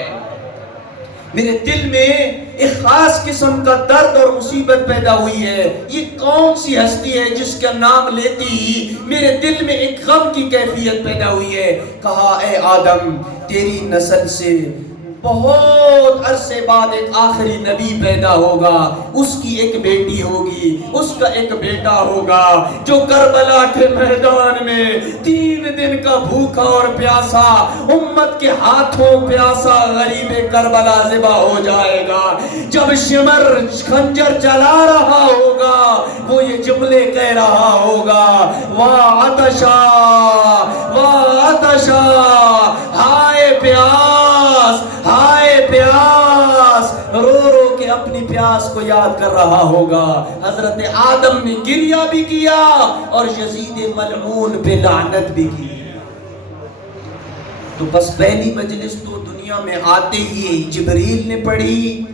میرے دل میں ایک خاص قسم کا درد اور مصیبت پیدا ہوئی ہے، یہ کون سی ہستی ہے جس کا نام لیتی ہی میرے دل میں ایک غم کی کیفیت پیدا ہوئی ہے۔ کہا اے آدم تیری نسل سے بہت عرصے بعد ایک آخری نبی پیدا ہوگا، اس کی ایک بیٹی ہوگی، اس کا ایک بیٹا ہوگا، جو کربلا کے میدان میں 3 دن کا بھوکا اور پیاسا، امت کے ہاتھوں پیاسا غریب کربلا ذبح ہو جائے گا۔ جب شمر خنجر چلا رہا ہوگا وہ یہ جملے کہہ رہا ہوگا، وَعَطَشَا وَعَطَشَا، ہائے پیاس، ہائے پیاس، رو رو کے اپنی پیاس کو یاد کر رہا ہوگا۔ حضرت آدم نے گریہ بھی کیا اور یزید ملعون پہ لعنت بھی کی۔ تو بس پہلی مجلس تو دنیا میں آتے ہی جبریل نے پڑھی،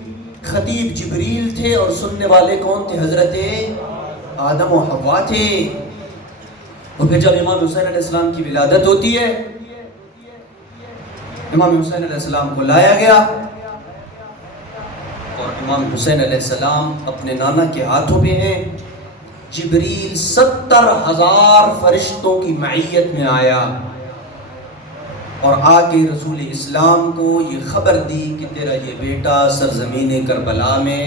خطیب جبریل تھے اور سننے والے کون تھے؟ حضرت آدم و حوا تھے۔ اور پھر جب امام حسین علیہ السلام کی ولادت ہوتی ہے، امام حسین علیہ السلام کو لایا گیا اور امام حسین علیہ السلام اپنے نانا کے ہاتھوں پہ ہیں۔ جبریل 70,000 فرشتوں کی معیت میں آیا اور آگے رسول اسلام کو یہ خبر دی کہ تیرا یہ بیٹا سرزمین کربلا میں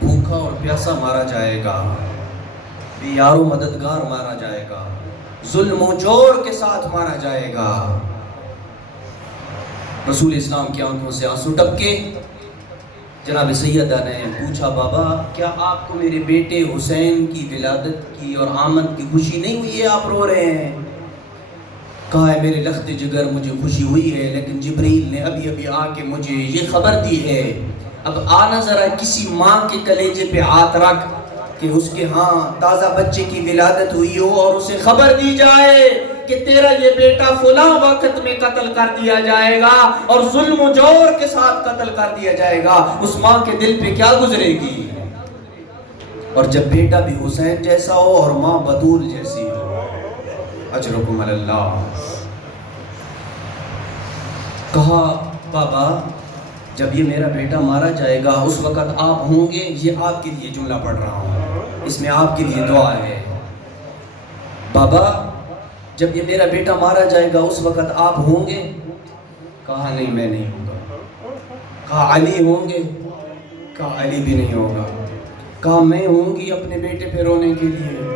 بھوکا اور پیاسا مارا جائے گا، بے یار و مددگار مارا جائے گا، ظلم و جور کے ساتھ مارا جائے گا۔ رسول اسلام کی آنکھوں سے آنسو ٹپکے۔ جناب سیدہ نے پوچھا، بابا کیا آپ کو میرے بیٹے حسین کی ولادت کی اور آمد کی خوشی نہیں ہوئی ہے؟ آپ رو رہے ہیں۔ کہا ہے میرے لخت جگر مجھے خوشی ہوئی ہے، لیکن جبریل نے ابھی آ کے مجھے یہ خبر دی ہے۔ اب آنا ذرا کسی ماں کے کلیجے پہ ہاتھ رکھ کہ اس کے ہاں تازہ بچے کی ولادت ہوئی ہو اور اسے خبر دی جائے کہ تیرا یہ بیٹا فلاں وقت میں قتل کر دیا جائے گا اور ظلم و جور کے ساتھ قتل کر دیا جائے گا۔ اس ماں کے دل پہ کیا گزرے گی؟ اور جب بیٹا بھی حسین جیسا ہو اور ماں بطول جیسی ہو، اجرکم اللہ۔ کہا بابا جب یہ میرا بیٹا مارا جائے گا اس وقت آپ ہوں گے؟ یہ آپ کے لیے جملہ پڑھ رہا ہوں، اس میں آپ کے لیے دعا ہے۔ بابا جب یہ میرا بیٹا مارا جائے گا اس وقت آپ ہوں گے؟ کہا نہیں میں نہیں ہوں گا۔ کہا علی ہوں گے؟ کہا علی بھی نہیں ہوگا۔ کہا میں ہوں گی اپنے بیٹے پہ رونے کے لیے؟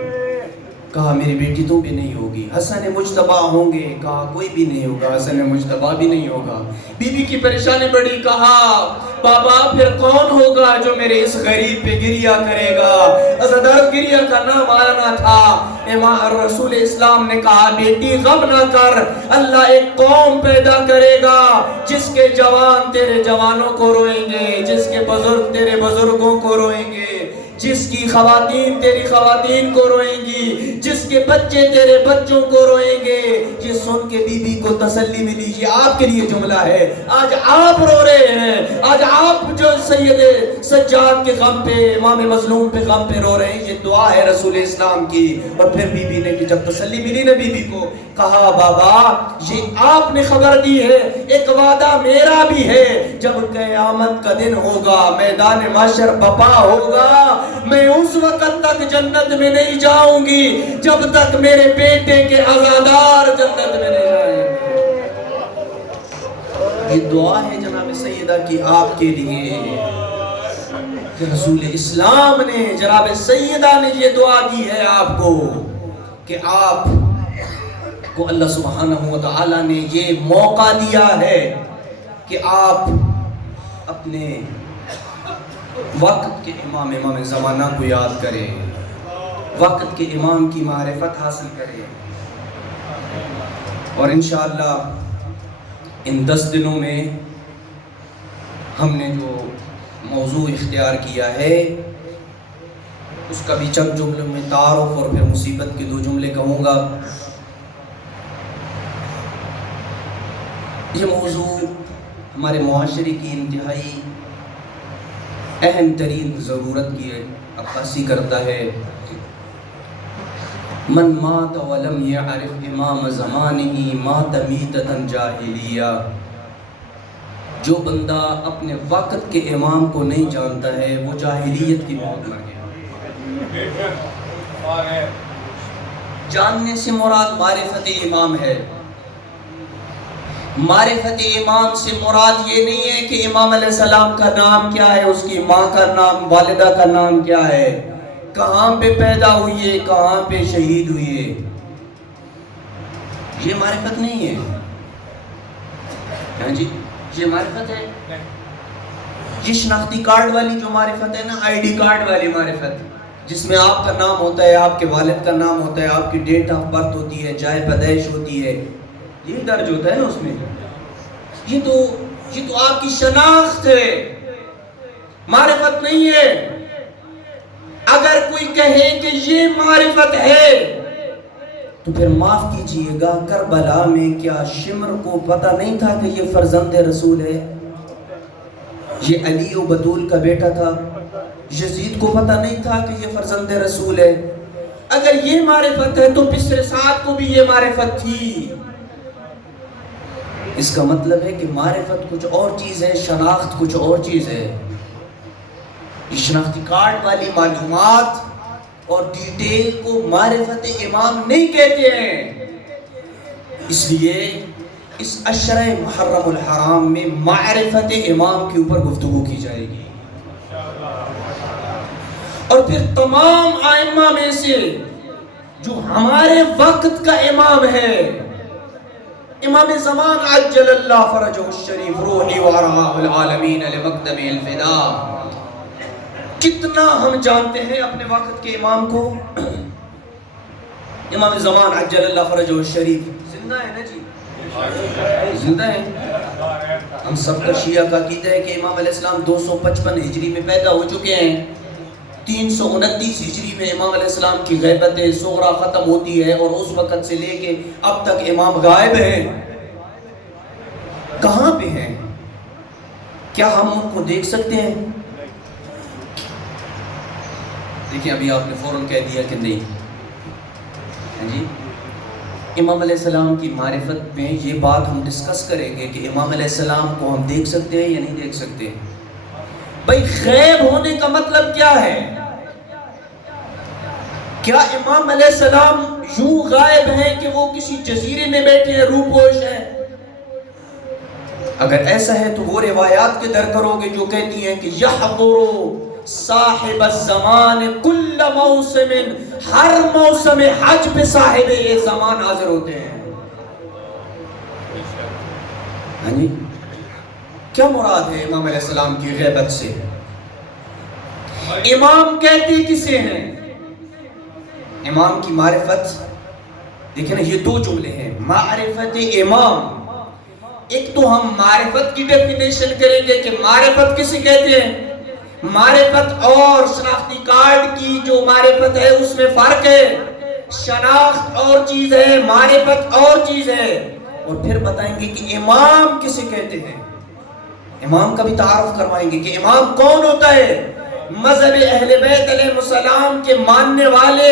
کہا میری بیٹی تو بھی نہیں ہوگی۔ حسن مجتبیٰ ہوں گے؟ کہا کوئی بھی نہیں ہوگا، حسن مجتبیٰ بھی نہیں ہوگا۔ بی بی کی پریشانی بڑی۔ کہا بابا پھر کون ہوگا جو میرے اس غریب پہ گریہ کرے گا؟ حضرت گریہ کا نام آنا تھا۔ امام رسول اسلام نے کہا بیٹی غم نہ کر، اللہ ایک قوم پیدا کرے گا جس کے جوان تیرے جوانوں کو روئیں گے، جس کے بزرگ تیرے بزرگوں کو روئیں گے، جس کی خواتین تیری خواتین کو روئیں گی، جس کے بچے تیرے بچوں کو روئیں گے۔ یہ سن کے بی بی کو تسلی ملی۔ یہ آپ کے لیے جملہ ہے۔ آج آپ رو رہے ہیں، آج آپ جو سید سجاد کے غم پہ، امام مظلوم پہ غم پہ رو رہے ہیں، یہ دعا ہے رسول اسلام کی۔ اور پھر بی بی نے جب تسلی ملی نا بی بی کو، کہا بابا یہ آپ نے خبر دی ہے، ایک وعدہ میرا بھی ہے، جب قیامت کا دن ہوگا، میدان محشر بپا ہوگا، میں اس وقت تک جنت میں نہیں جاؤں گی جب تک میرے بیٹے کے عزادار جنت میں نہیں جائیں گے۔ یہ دعا ہے جناب سیدہ کی آپ کے لیے کہ رسول اسلام نے، جناب سیدہ نے یہ دعا دی ہے آپ کو کہ آپ کو اللہ سبحانہ و تعالی نے یہ موقع دیا ہے کہ آپ اپنے وقت کے امام زمانہ کو یاد کریں، وقت کے امام کی معرفت حاصل کریں۔ اور انشاءاللہ ان 10 دنوں میں ہم نے جو موضوع اختیار کیا ہے اس کا بھی چند جملوں میں تعارف اور پھر مصیبت کے 2 جملے کہوں گا۔ یہ موضوع ہمارے معاشرے کی انتہائی اہم ترین ضرورت کی عکاسی کرتا ہے۔ من مات ولم يعرف امام زمانہ مات میتۃ جاہلیہ، جو بندہ اپنے وقت کے امام کو نہیں جانتا ہے وہ جاہلیت کی موت مر گیا۔ جاننے سے مراد معرفت امام ہے۔ معرفت امام سے مراد یہ نہیں ہے کہ امام علیہ السلام کا نام کیا ہے، اس کی ماں کا نام، والدہ کا نام کیا ہے، کہاں پہ پیدا ہوئی ہے، کہاں پہ شہید ہوئی ہے، یہ معرفت نہیں ہے۔ ہاں جی، یہ معرفت ہے، یہ شناختی کارڈ والی جو معرفت ہے نا، آئی ڈی کارڈ والی معرفت، جس میں آپ کا نام ہوتا ہے، آپ کے والد کا نام ہوتا ہے، آپ کی ڈیٹ آف برتھ ہوتی ہے، جائے پیدائش ہوتی ہے، یہ درج ہوتا ہے نا اس میں۔ یہ تو آپ کی شناخت ہے، معرفت نہیں ہے۔ اگر کوئی کہے کہ یہ معرفت ہے تو پھر معاف کیجئے گا، کربلا میں کیا شمر کو پتہ نہیں تھا کہ یہ فرزند رسول ہے؟ یہ علی و بطول کا بیٹا تھا، یزید کو پتہ نہیں تھا کہ یہ فرزند رسول ہے؟ اگر یہ معرفت ہے تو بسر سعد کو بھی یہ معرفت تھی۔ اس کا مطلب ہے کہ معرفت کچھ اور چیز ہے، شناخت کچھ اور چیز ہے۔ یہ شناختی کارڈ والی معلومات اور ڈیٹیل کو معرفت امام نہیں کہتے ہیں۔ اس لیے اس عشرہ محرم الحرام میں معرفت امام کے اوپر گفتگو کی جائے گی، اور پھر تمام ائمہ میں سے جو ہمارے وقت کا امام ہے، امام زمان عجل اللہ فرجہ الشریف روحی وارحام العالمین لمقدم الفدا، کتنا ہم جانتے ہیں اپنے وقت کے امام کو؟ امام زمان عجل اللہ فرجہ الشریف زندہ ہے نا جی، زندہ ہے۔ ہم سب کا شیعہ کا عقیدہ ہے کہ امام علیہ السلام 255 ہجری میں پیدا ہو چکے ہیں، 329 ہجری میں امام علیہ السلام کی غیبت صغریٰ ختم ہوتی ہے، اور اس وقت سے لے کے اب تک امام غائب ہیں۔ کہاں پہ ہیں؟ کیا ہم ان کو دیکھ سکتے ہیں؟ دیکھیں ابھی آپ نے فوراً کہہ دیا کہ نہیں۔ جی، امام علیہ السلام کی معرفت میں یہ بات ہم ڈسکس کریں گے کہ امام علیہ السلام کو ہم دیکھ سکتے ہیں یا نہیں دیکھ سکتے۔ بھئی غیب ہونے کا مطلب کیا ہے؟ کیا امام علیہ السلام یوں غائب ہیں کہ وہ کسی جزیرے میں بیٹھے ہیں، روپوش ہیں؟ اگر ایسا ہے تو وہ روایات کے در کرو گے جو کہتی ہیں کہ یحضر صاحب الزمان کل موسم، ہر موسم حج پہ صاحب یہ زمان حاضر ہوتے ہیں۔ ہاں جی، کیا مراد ہے امام علیہ السلام کی غیبت سے؟ امام کہتے کسے ہیں؟ امام کی معرفت دیکھیں نا، یہ دو جملے ہیں، معرفت امام۔ ایک تو ہم معرفت کی ڈیفینیشن کریں گے کہ معرفت کسے کہتے ہیں، معرفت اور شناختی کارڈ کی جو معرفت ہے اس میں فرق ہے، شناخت اور چیز ہے، معرفت اور چیز ہے، اور پھر بتائیں گے کہ امام کسے کہتے ہیں، امام کا بھی تعارف کروائیں گے کہ امام کون ہوتا ہے۔ مذہب اہل بیت علیہ السلام کے ماننے والے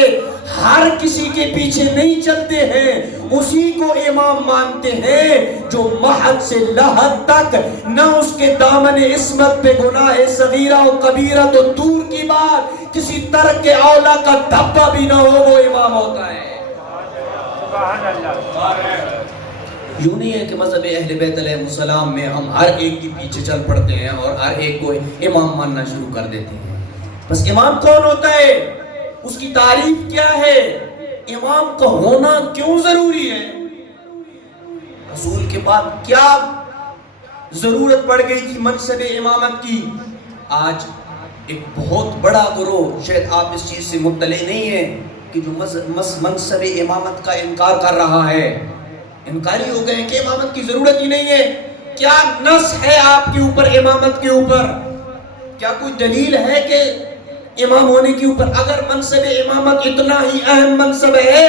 ہر کسی کے پیچھے نہیں چلتے ہیں، اسی کو امام مانتے ہیں جو محد سے لحد تک نہ اس کے دامن عصمت پہ گناہ صغیرہ و کبیرہ تو دور کی بات کسی ترک اولا کا دھبا بھی نہ ہو، وہ امام ہوتا ہے۔ یوں نہیں ہے کہ مذہب اہل بیت علیہ السلام میں ہم ہر ایک کے پیچھے چل پڑتے ہیں اور ہر ایک کو امام ماننا شروع کر دیتے ہیں۔ بس امام کون ہوتا ہے، اس کی تعریف کیا ہے، امام کا ہونا کیوں ضروری ہے، رسول کے بعد کیا ضرورت پڑ گئی تھی منصب امامت کی۔ آج ایک بہت بڑا گروہ، شاید آپ اس چیز سے مطلع نہیں ہیں، کہ جو منصب امامت کا انکار کر رہا ہے، انکاری ہو گئے ہیں کہ امامت کی ضرورت ہی نہیں ہے۔ کیا نص ہے آپ کے اوپر امامت کے اوپر؟ کیا کوئی دلیل ہے کہ امام ہونے کے اوپر؟ اگر منصب امامت اتنا ہی اہم منصب ہے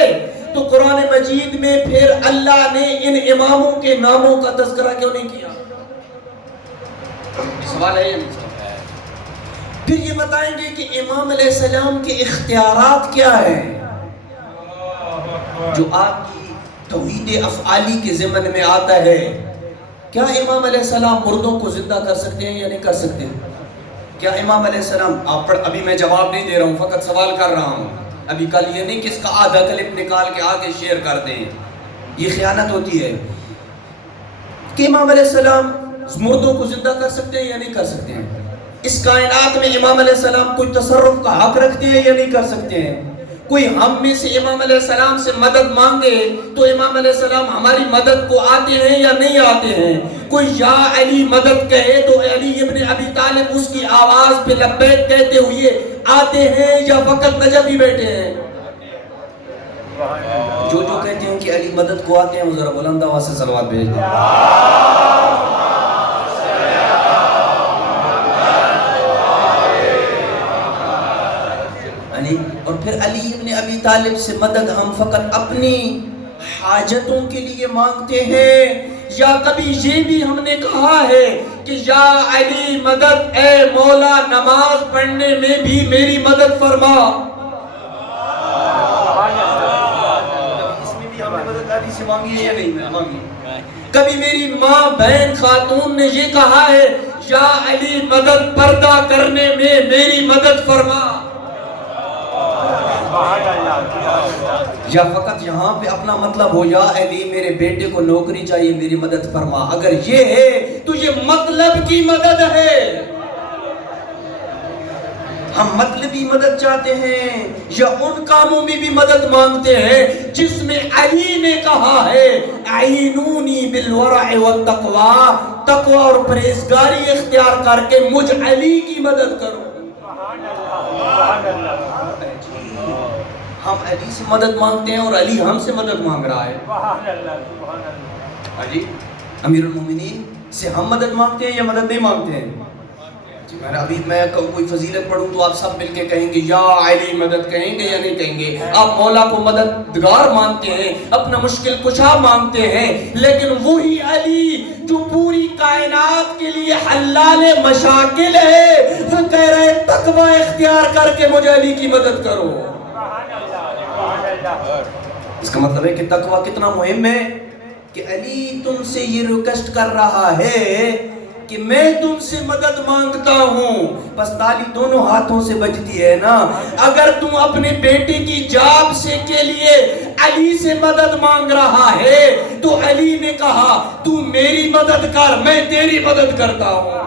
تو قرآن مجید میں پھر اللہ نے ان اماموں کے ناموں کا تذکرہ کیوں نہیں کیا؟ سوال ہے۔ پھر یہ بتائیں گے کہ امام علیہ السلام کے اختیارات کیا ہیں جو آپ کی توحید افعالی کے ضمن میں آتا ہے۔ کیا امام علیہ السلام مردوں کو زندہ کر سکتے ہیں یا نہیں کر سکتے؟ کیا امام علیہ السلام ابھی میں جواب نہیں دے رہا ہوں، فقط سوال کر رہا ہوں، ابھی کل یہ نہیں کہ اس کا آدھا کلپ نکال کے آگے شیئر کر دیں، یہ خیانت ہوتی ہے۔ کہ امام علیہ السلام مردوں کو زندہ کر سکتے ہیں یا نہیں کر سکتے ہیں؟ اس کائنات میں امام علیہ السلام کوئی تصرف کا حق رکھتے ہیں یا نہیں کر سکتے ہیں؟ کوئی ہم میں سے امام علیہ السلام سے مدد مانگے تو امام علیہ السلام ہماری مدد کو آتے ہیں یا نہیں آتے ہیں؟ کوئی یا علی مدد کہے تو علی ابن ابی طالب اس کی آواز پہ لبیک کہتے ہوئے آتے ہیں یا فقط نجف ہی بیٹھے ہیں؟ جو کہتے ہیں کہ علی مدد کو آتے ہیں وہ ذرا بلند آواز سے صلوات بھیج دیں۔ اور پھر علی ابن ابی طالب سے مدد ہم فقط اپنی حاجتوں کے لیے مانگتے ہیں یا کبھی یہ بھی ہم نے کہا ہے کہ یا علی مدد، اے مولا نماز پڑھنے میں بھی میری مدد فرما؟ اس میں بھی ہم نے مدد علی سے مانگی ہے یا نہیں مانگی؟ کبھی میری ماں بہن خاتون نے یہ کہا ہے یا علی مدد پردہ کرنے میں میری مدد فرما؟ یا فقط یہاں پہ اپنا مطلب ہو یا علی میرے بیٹے کو نوکری چاہیے میری مدد فرما؟ اگر یہ ہے تو یہ مطلب کی مدد ہے۔ ہم مطلبی مدد چاہتے ہیں یا ان کاموں میں بھی مدد مانگتے ہیں جس میں علی نے کہا ہے اعینونی بالورع والتقوی، تقوی اور پرہیزگاری اختیار کر کے مجھ علی کی مدد کرو۔ ہم علی سے مدد مانگتے ہیں اور علی ہم سے مدد مانگ رہا ہے۔ علی امیر المومنین سے ہم مدد مانگتے ہیں یا مدد نہیں مانگتے ہیں؟ ابھی میں کوئی فضیلت پڑھوں تو آپ سب مل کے کہیں گے یا علی مدد، کہیں گے یا نہیں کہیں گے؟ آپ مولا کو مددگار مانتے ہیں، اپنا مشکل کشا مانگتے ہیں، لیکن وہی علی جو پوری کائنات کے لیے حلال مشاکل ہے وہ کہہ رہے تقوی اختیار کر کے مجھے علی کی مدد کرو۔ اس کا مطلب ہے کہ تقوی کتنا مہم ہے کہ علی تم سے یہ ریکویسٹ کر رہا ہے کہ میں تم سے مدد مانگتا ہوں، بس تالی دونوں ہاتھوں سے بجتی ہے نا۔ اگر تم اپنے بیٹے کی جاب سے کے لیے علی سے مدد مانگ رہا ہے تو علی نے کہا تو میری مدد کر، میں تیری مدد کرتا ہوں۔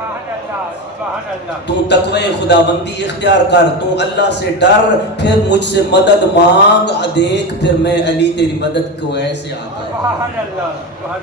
تو تقوی خدا بندی اختیار کر، تو اللہ سے ڈر، پھر مجھ سے مدد مانگ، دیکھ پھر میں علی تیری مدد کو ایسے آتا ہے۔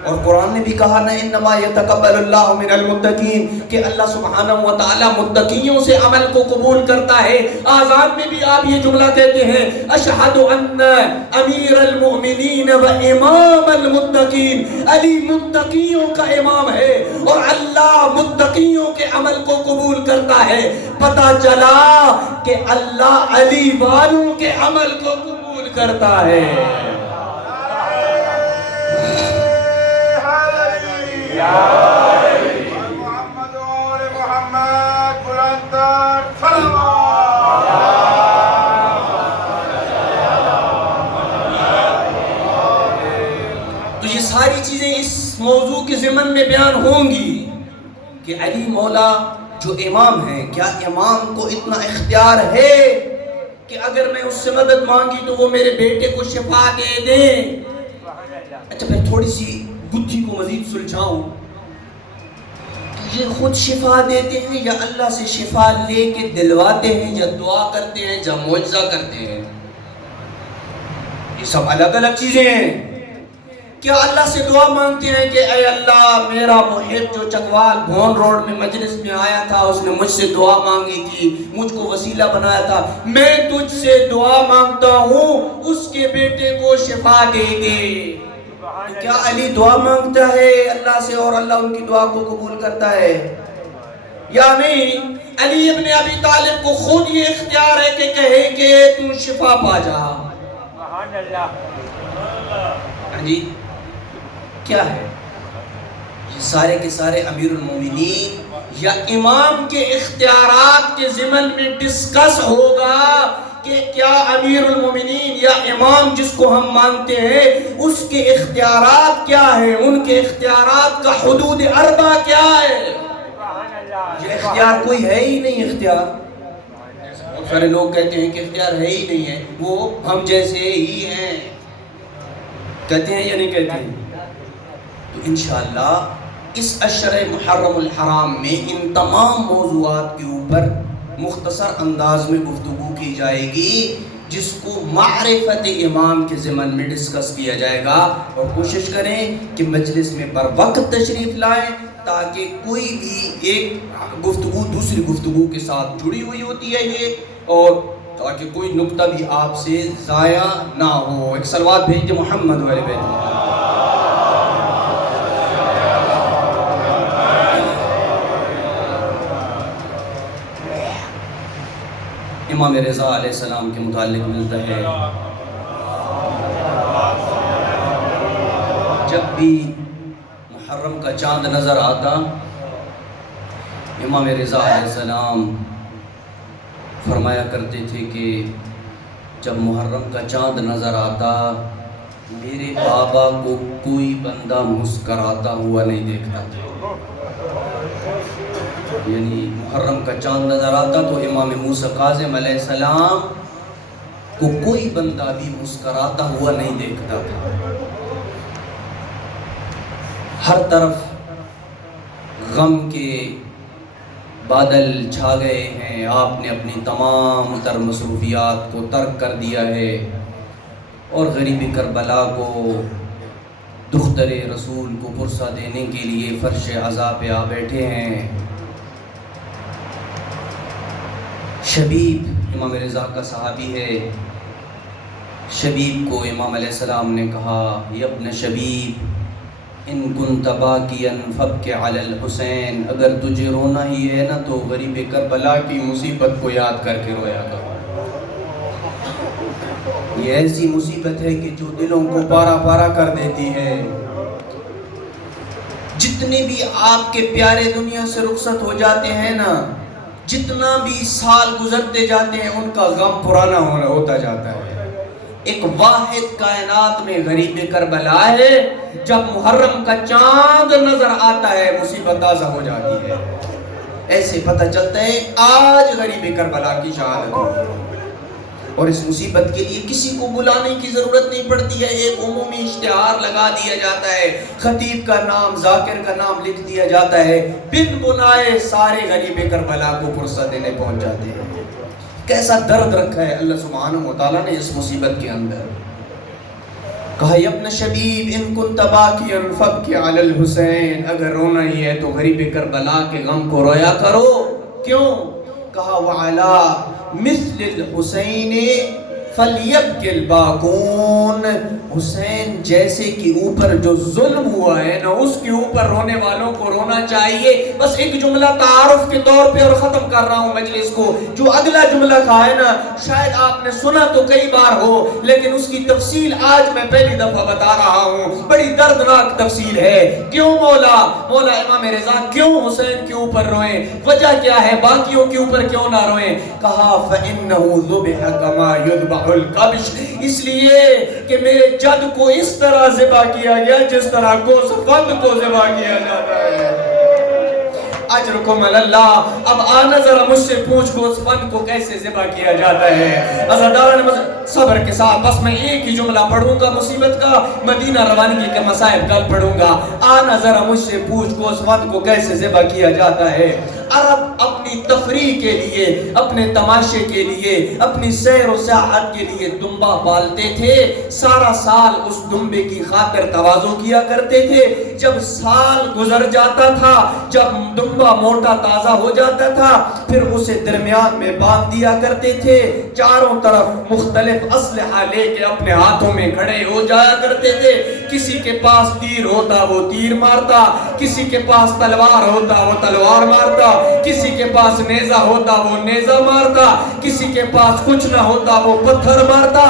اور قرآن نے بھی کہا نا انما یتقبل اللہ من المتقین، کہ اللہ سبحانہ و تعالی متقیوں سے عمل کو قبول کرتا ہے۔ آزان میں بھی آپ یہ جملہ کہتے ہیں اشہد ان امیر المؤمنین و امام المتقین، علی متقیوں کا امام ہے اور اللہ متقیوں کے عمل کو قبول کرتا ہے۔ پتہ چلا کہ اللہ علی والوں کے عمل کو قبول کرتا ہے۔ محمد اور محمد بلندر صلوات۔ تو یہ ساری چیزیں اس موضوع کے ضمن میں بیان ہوں گی کہ علی مولا جو امام ہیں، کیا امام کو اتنا اختیار ہے کہ اگر میں اس سے مدد مانگی تو وہ میرے بیٹے کو شفا دے دیں؟ اچھا پھر تھوڑی سی گتھی کو مزید سلجھاؤں، یہ خود شفا دیتے ہیں یا اللہ سے شفا لے کے دلواتے ہیں یا دعا کرتے ہیں یا معجزہ کرتے ہیں؟ یہ سب الگ الگ چیزیں ہیں۔ کیا اللہ سے دعا مانگتے ہیں کہ اے اللہ میرا محب جو چکوال بھون روڈ میں مجلس میں آیا تھا اس نے مجھ سے دعا مانگی تھی، مجھ کو وسیلہ بنایا تھا، میں تجھ سے دعا مانگتا ہوں اس کے بیٹے کو شفا دے دے؟ تو کیا علی دعا مانگتا ہے اللہ سے اور اللہ ان کی دعا کو قبول کرتا ہے یا نہیں؟ علی ابن ابی طالب کو خود یہ اختیار ہے کہ کہے کہ تو شفا پا جا۔ جی کیا ہے یہ سارے کے سارے امیر المومنین یا امام کے اختیارات کے ضمن میں ڈسکس ہوگا کہ کیا امیر المومنین یا امام جس کو ہم مانتے ہیں اس کے اختیارات کیا ہیں، ان کے اختیارات کا حدود اربع کیا ہے۔ یہ اختیار کوئی ہے ہی نہیں، اختیار بہت سارے لوگ کہتے ہیں کہ اختیار ہے ہی نہیں ہے، وہ ہم جیسے ہی ہیں، کہتے ہیں یا نہیں کہتے ہیں؟ تو انشاءاللہ اس اشر محرم الحرام میں ان تمام موضوعات کے اوپر مختصر انداز میں گفتگو کی جائے گی، جس کو معرفت امام کے ضمن میں ڈسکس کیا جائے گا، اور کوشش کریں کہ مجلس میں بر وقت تشریف لائیں تاکہ کوئی بھی ایک گفتگو دوسری گفتگو کے ساتھ جڑی ہوئی ہوتی ہے یہ، اور تاکہ کوئی نقطہ بھی آپ سے ضائع نہ ہو۔ ایک صلوات بھیجتے محمد والے بیت۔ امام رضا علیہ السلام کے متعلق ملتا ہے، جب بھی محرم کا چاند نظر آتا، امام رضا علیہ السلام فرمایا کرتے تھے کہ جب محرم کا چاند نظر آتا میرے بابا کو کوئی بندہ مسکراتا ہوا نہیں دیکھتا تھا۔ یعنی محرم کا چاند نظر آتا تو امام موسیٰ کاظم علیہ السلام کو کوئی بندہ بھی مسکراتا ہوا نہیں دیکھتا تھا۔ ہر طرف غم کے بادل چھا گئے ہیں، آپ نے اپنی تمام تر مصروفیات کو ترک کر دیا ہے اور غریب کربلا کو، دختر رسول کو پرسہ دینے کے لیے فرش عزا پہ آ بیٹھے ہیں۔ شبیب امام رضا کا صحابی ہے، شبیب کو امام علیہ السلام نے کہا یا ابن شبیب ان کنت باکیا فابکی علی الحسین، اگر تجھے رونا ہی ہے نا تو غریب کربلا کی مصیبت کو یاد کر کے رویا کرو۔ یہ ایسی مصیبت ہے کہ جو دلوں کو پارا پارا کر دیتی ہے۔ جتنے بھی آپ کے پیارے دنیا سے رخصت ہو جاتے ہیں نا، جتنا بھی سال گزرتے جاتے ہیں ان کا غم پرانا ہوتا جاتا ہے۔ ایک واحد کائنات میں غریب کربلا ہے، جب محرم کا چاند نظر آتا ہے مصیبت تازہ ہو جاتی ہے۔ ایسے پتہ چلتا ہے آج غریب کربلا کی شہادت ہوئی، اور اس مصیبت کے لیے کسی کو بلانے کی ضرورت نہیں پڑتی ہے، ایک عمومی اشتہار لگا دیا جاتا ہے، خطیب کا نام، ذاکر کا نام لکھ دیا جاتا ہے، بن بنائے سارے غریب کربلا کو پرسہ دینے پہنچ جاتے ہیں۔ کیسا درد رکھا ہے اللہ سبحانہ وتعالیٰ نے اس مصیبت کے اندر۔ کہا یا ابن شبیب ان کنت باکیا فابکی علی الحسین، اگر رونا ہی ہے تو غریب کربلا کے غم کو رویا کرو۔ کیوں؟ کہا وعلی مثل الحسین فلیبکی الباکون، حسین جیسے کہ اوپر جو ظلم ہوا ہے نا اس کے اوپر رونے والوں کو رونا چاہیے۔ بس ایک جملہ تعارف کے طور پہ اور ختم کر رہا ہوں مجلس کو، جو اگلا جملہ کہا ہے نا شاید آپ نے سنا تو کئی بار ہو، لیکن اس کی تفصیل آج میں پہلی دفعہ بتا رہا ہوں، بڑی دردناک تفصیل ہے۔ کیوں مولا امام رضا کیوں حسین کے اوپر روئیں؟ وجہ کیا ہے؟ باقیوں کے اوپر کیوں نہ روئیں؟ کہا فَإِنَّهُ ذُبِحَ كَمَا يُذْبَحُ الْقَبْشِ، اس لیے کہ میرے جد کو اس طرح ذبح کیا گیا جس طرح گوسفند کو ذبح کیا جاتا ہے۔ اجرکم اللہ۔ اب آنا ذرا مجھ سے پوچھ گوسفند کو کیسے ذبح کیا جاتا ہے؟ عزاداران صبر کے ساتھ بس میں ایک ہی جملہ پڑھوں گا مصیبت کا، مدینہ روانگی کے مسائل کل پڑھوں گا۔ آنا ذرا مجھ سے پوچھ گوسفند کو کیسے ذبح کیا جاتا ہے۔ عرب اپنی تفریح کے لیے، اپنے تماشے کے لیے، اپنی سیر و سیاحت کے لیے دمبا پالتے تھے، سارا سال اس دمبے کی خاطر تواضع کیا کرتے تھے۔ جب سال گزر جاتا تھا، جب دمبا موٹا تازہ ہو جاتا تھا، پھر اسے درمیان میں باندھ دیا کرتے تھے، چاروں طرف مختلف اسلحہ لے کے اپنے ہاتھوں میں کھڑے ہو جایا کرتے تھے۔ کسی کے پاس تیر ہوتا وہ تیر مارتا، کسی کے پاس تلوار ہوتا وہ تلوار مارتا، کسی کے پاس نیزہ ہوتا وہ نیزہ مارتا، کسی کے پاس کچھ نہ ہوتا وہ پتھر مارتا۔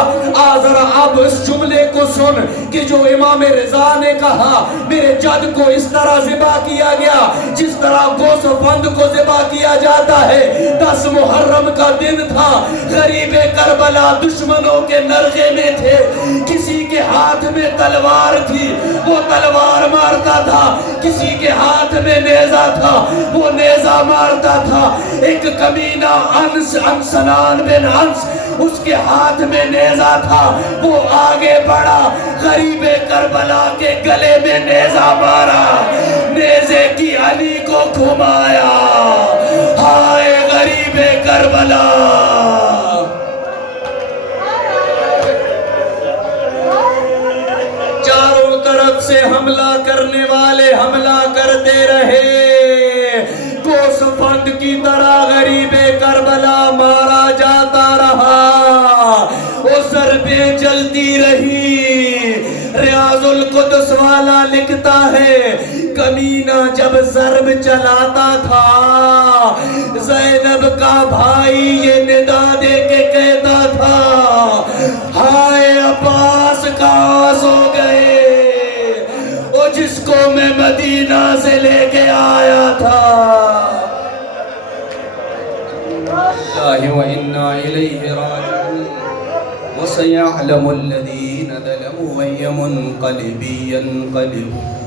ذرا اب اس جملے کو سن کہ جو امام رضا نے کہا میرے جد کو اس طرح ذبح کیا گیا جس طرح گوسفند کو ذبح کیا جاتا ہے۔ 10 محرم کا دن تھا، غریب کربلا دشمنوں کے نرغے میں تھے، کسی کے ہاتھ میں تلوار تھی وہ تلوار مارتا تھا، کسی کے ہاتھ میں نیزہ تھا وہ نیزہ مارتا تھا۔ ایک کمینہ انسنان بن انس، اس کے ہاتھ میں نیزہ تھا، وہ آگے بڑھا، غریب کربلا کے گلے میں نیزہ مارا، نیزے کی علی کو گھمایا، ہائے غریب کربلا۔ چاروں طرف سے حملہ کرنے والے حملہ کرتے رہے، گوس فند کی طرح غریب کربلا مارا جاتا رہا، وہ ضربیں چلتی رہی۔ ریاض القدس والا لکھتا ہے کمینہ جب ضرب چلاتا تھا، زینب کا بھائی یہ ندا دے کے کہتا تھا، ہائے عباس کہاں سو گئے، وہ جس کو میں مدینہ سے لے کے آیا تھا۔ اللہ و انا الیہ راجعون۔ وسيعلم الذين ظلموا أي منقلب ينقلبون